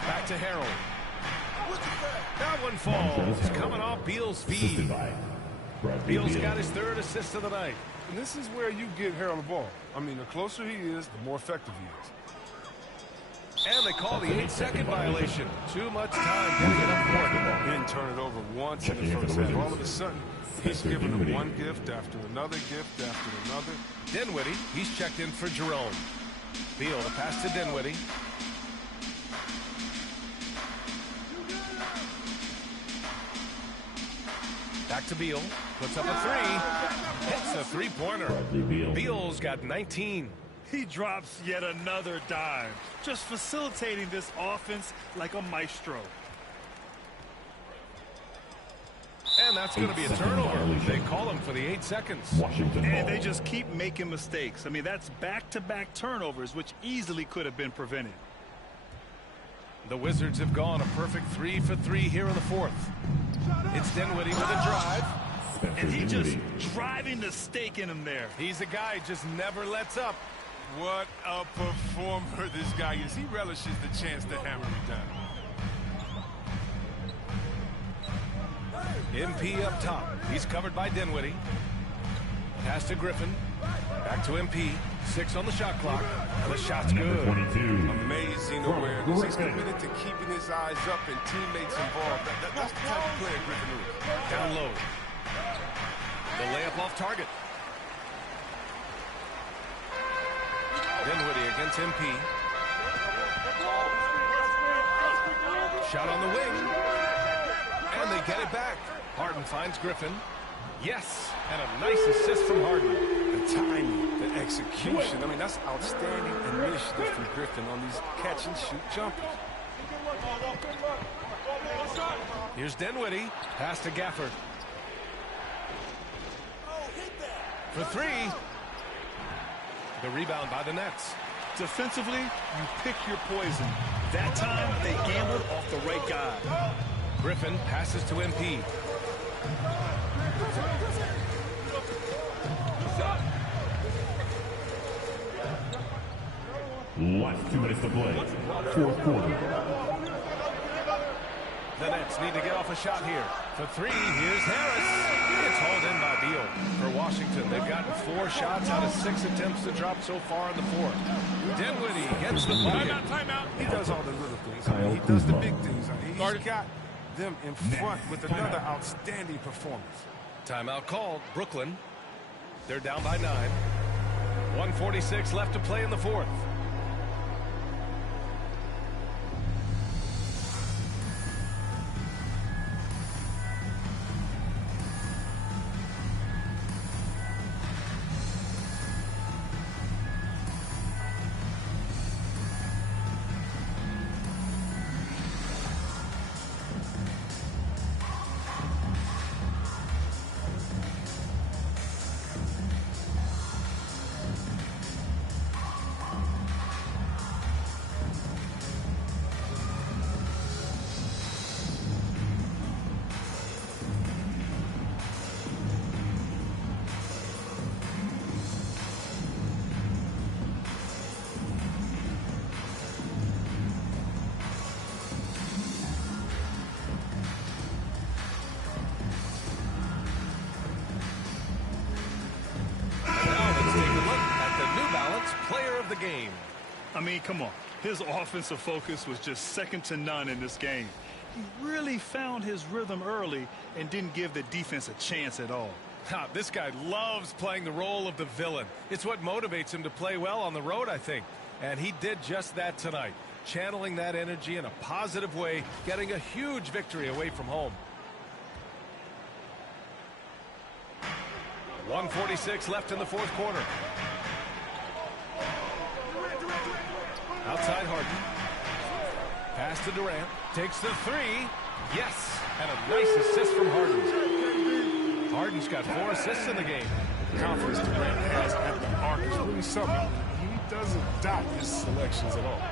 Back to Harrell. That one falls. Coming off Beal's feed. Beal's got his 3rd assist of the night. And this is where you get Harrell the ball. I mean, the closer he is, the more effective he is. And they call the 8-second violation. Too much time getting it up court. He didn't turn it over once in the first half. All of a sudden, he's giving them one gift after another gift after another. Dinwiddie, he's checked in for Jerome. Beal, the pass to Dinwiddie. Back to Beal. Puts up a 3. Hits a 3-pointer. Beal's got 19. He drops yet another dime. Just facilitating this offense like a maestro. And that's going to be a turnover. They call him for the 8 seconds. Washington and they just keep making mistakes. I mean, that's back-to-back turnovers, which easily could have been prevented. The Wizards have gone a perfect 3 for 3 here in the fourth. It's Dinwiddie with a drive. And he just driving the stake in him there. He's a guy who just never lets up. What a performer this guy is. He relishes the chance to hammer him down. MP up top. He's covered by Dinwiddie. Pass to Griffin. Back to MP. 6 on the shot clock. The shot's Number good. 22. Amazing awareness. He's committed to keeping his eyes up and teammates involved. That's the type of player Griffin is. Down low. The layup off target. Dinwiddie against MP. Shot on the wing. And they get it back. Harden finds Griffin. Yes, and a nice assist from Harden. The timing, the execution. I mean, that's outstanding initiative from Griffin on these catch-and-shoot jumpers. Here's Dinwiddie. Pass to Gafford. For 3. The rebound by the Nets. Defensively, you pick your poison. That time, they gambled off the right guy. Griffin passes to MP. Last 2 minutes to play. Fourth quarter. The Nets need to get off a shot here. For 3, here's Harris. It's hauled in by Beal. For Washington, they've gotten 4 shots out of 6 attempts to drop so far in the 4th. Dinwiddie gets the bucket. Timeout. He does all the little things. I mean, he does the big things. I mean, he's got them in front with another outstanding performance. Timeout called. Brooklyn. They're down by 9. 1:46 left to play in the 4th. Game. I mean, come on. His offensive focus was just second to none in this game. He really found his rhythm early and didn't give the defense a chance at all. This guy loves playing the role of the villain. It's what motivates him to play well on the road, I think. And he did just that tonight, channeling that energy in a positive way, getting a huge victory away from home. 1:46 left in the 4th quarter. Outside Harden. Pass to Durant. Takes the 3. Yes. And a nice assist from Harden. Harden's got 4 assists in the game. The confidence Durant has at the arc is really something. He doesn't dot his selections at all.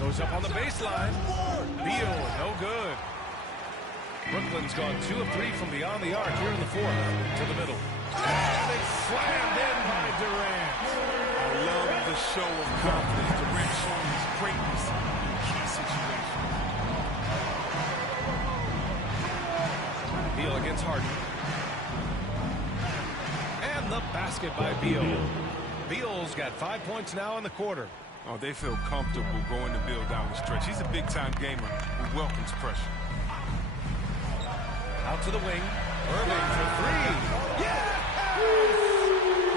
Goes up on the baseline. Beal, no good. Brooklyn's gone 2 of 3 from beyond the arc here in the 4th. To the middle. And it's slammed in by Durant. I love the show of confidence. Durant showing his greatness in key situations. Beal against Harden. And the basket by Beal. Beal's got 5 points now in the quarter. Oh, they feel comfortable going to Beal down the stretch. He's a big-time gamer who welcomes pressure. Out to the wing. Irving for 3. Yes!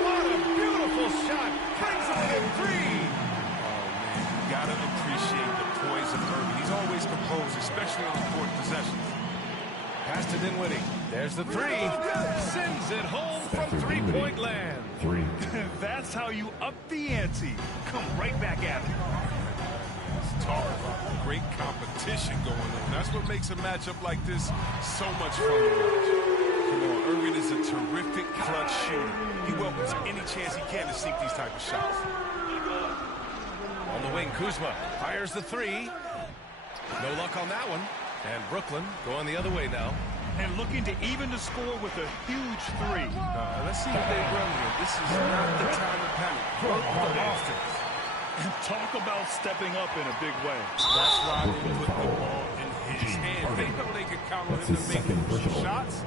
What a beautiful shot. Brings him within 3. Oh, man. You got to appreciate the poise of Irving. He's always composed, especially on important possessions. Pass to Dinwiddie. There's the 3. Sends it home from 3-point land. 3. That's how you up the ante. Come right back at it. Let's talk about great competition going on. That's what makes a matchup like this so much fun to watch. Come on, Irving is a terrific clutch shooter. He welcomes any chance he can to sink these type of shots. On the wing, Kuzma fires the 3. No luck on that one. And Brooklyn going the other way now. And looking to even the score with a huge 3. Let's see what they run here. This is not the time to panic. Work the offense. And talk about stepping up in a big way. That's why they put the ball in his hands. They know they can count on him to make crucial shots.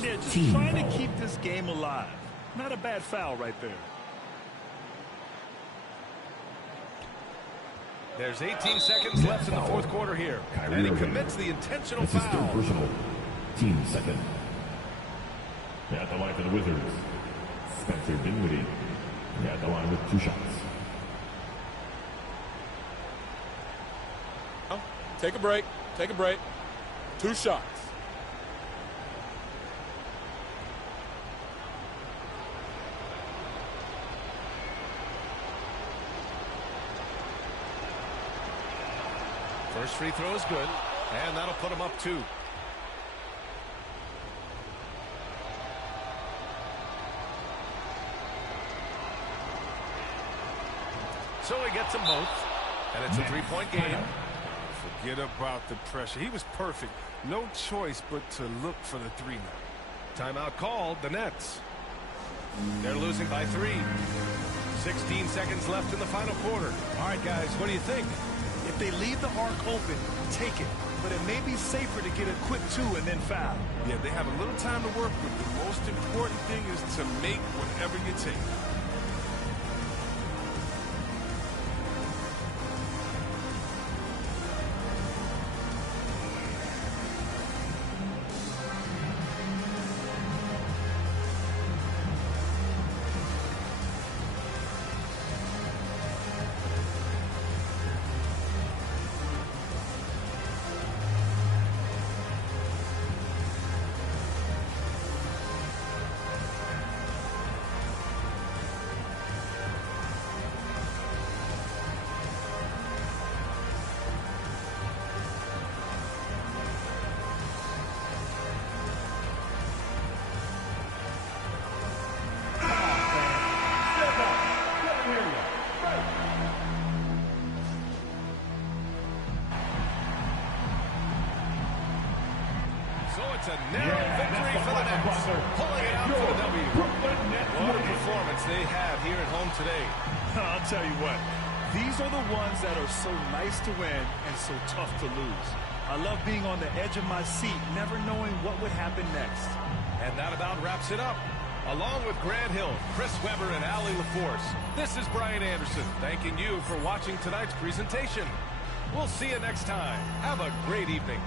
Yeah, just trying to keep this game alive. Not a bad foul right there. There's 18 seconds left in the fourth quarter here. And he commits the intentional foul. That's his third personal. Team second. At the line for the Wizards, Spencer Dinwiddie. At the line with 2 shots. Take a break. Take a break. 2 shots. First free throw is good, and that'll put him up 2. So he gets them both, and it's a 3-point game. Forget about the pressure. He was perfect. No choice but to look for the 3 now. Timeout called, the Nets. They're losing by 3. 16 seconds left in the final quarter. All right, guys, what do you think? If they leave the arc open, take it. But it may be safer to get a quick 2 and then foul. Yeah, they have a little time to work with. The most important thing is to make whatever you take. It's a narrow victory for the Nets, pulling it out for the W. What a performance they have here at home today. I'll tell you what, these are the ones that are so nice to win and so tough to lose. I love being on the edge of my seat, never knowing what would happen next. And that about wraps it up. Along with Grant Hill, Chris Webber, and Allie LaForce, this is Brian Anderson thanking you for watching tonight's presentation. We'll see you next time. Have a great evening.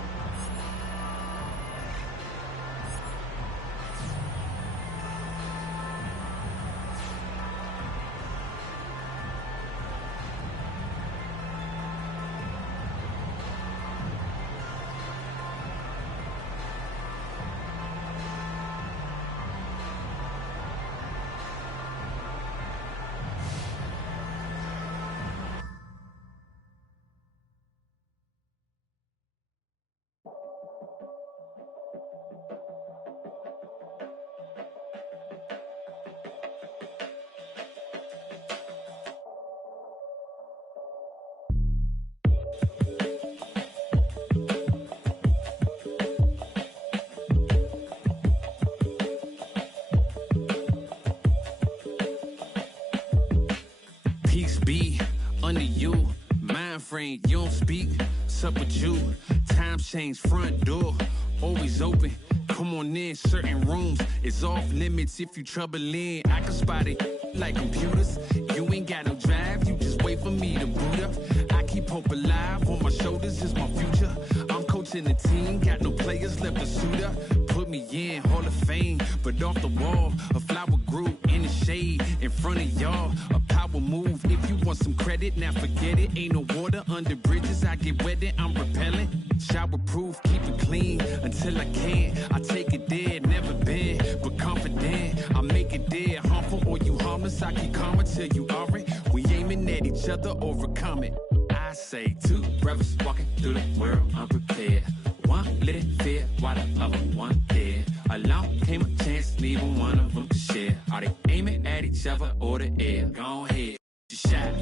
Under you, mind frame, you don't speak. Sup with you, time change, front door always open. Come on in, certain rooms it's off limits if you troubling. I can spot it like computers. You ain't got no drive, you just wait for me to boot up. I keep hope alive, on my shoulders is my future. I'm coaching the team, got no players left to suit up. Put me in Hall of Fame, but off the wall, a flower grew in the shade in front of y'all. A power move, if you want some credit, now forget it. Ain't no water under bridges, I get wetted, I'm repellent. Shower proof, keep it clean until I can. I take it there, never been, but confident. I make it there, harmful or you harmless. I keep calm until you are it. We aiming at each other, overcome it. I say 2 brothers walking through the world unprepared. One lit fear while the other one dead. Along came a chance, neither one of them to share. Are they aiming at each other or the air? Go ahead, just shot,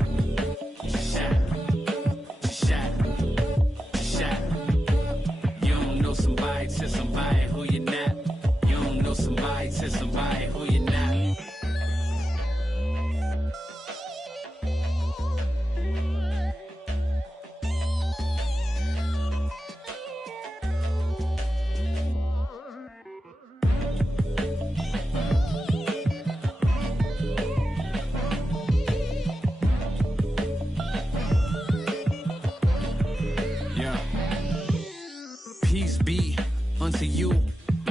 just shot, just shot, just shot. You don't know somebody, tell somebody who you're not. You don't know somebody, tell somebody who you're not. Peace be unto you,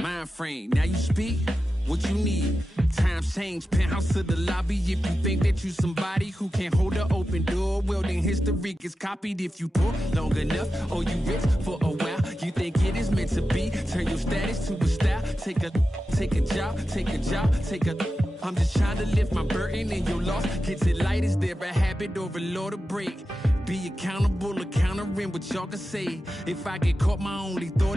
mind frame. Now you speak what you need. Times change, penthouse to the lobby. If you think that you somebody who can't hold an open door, well then history gets copied. If you poor long enough or you rich for a while, you think it is meant to be. Turn your status to a style. Take a job. I'm just trying to lift my burden and your loss gets it light. Is there a habit or a law to break? Be accountable, countering what y'all can say. If I get caught, my only thought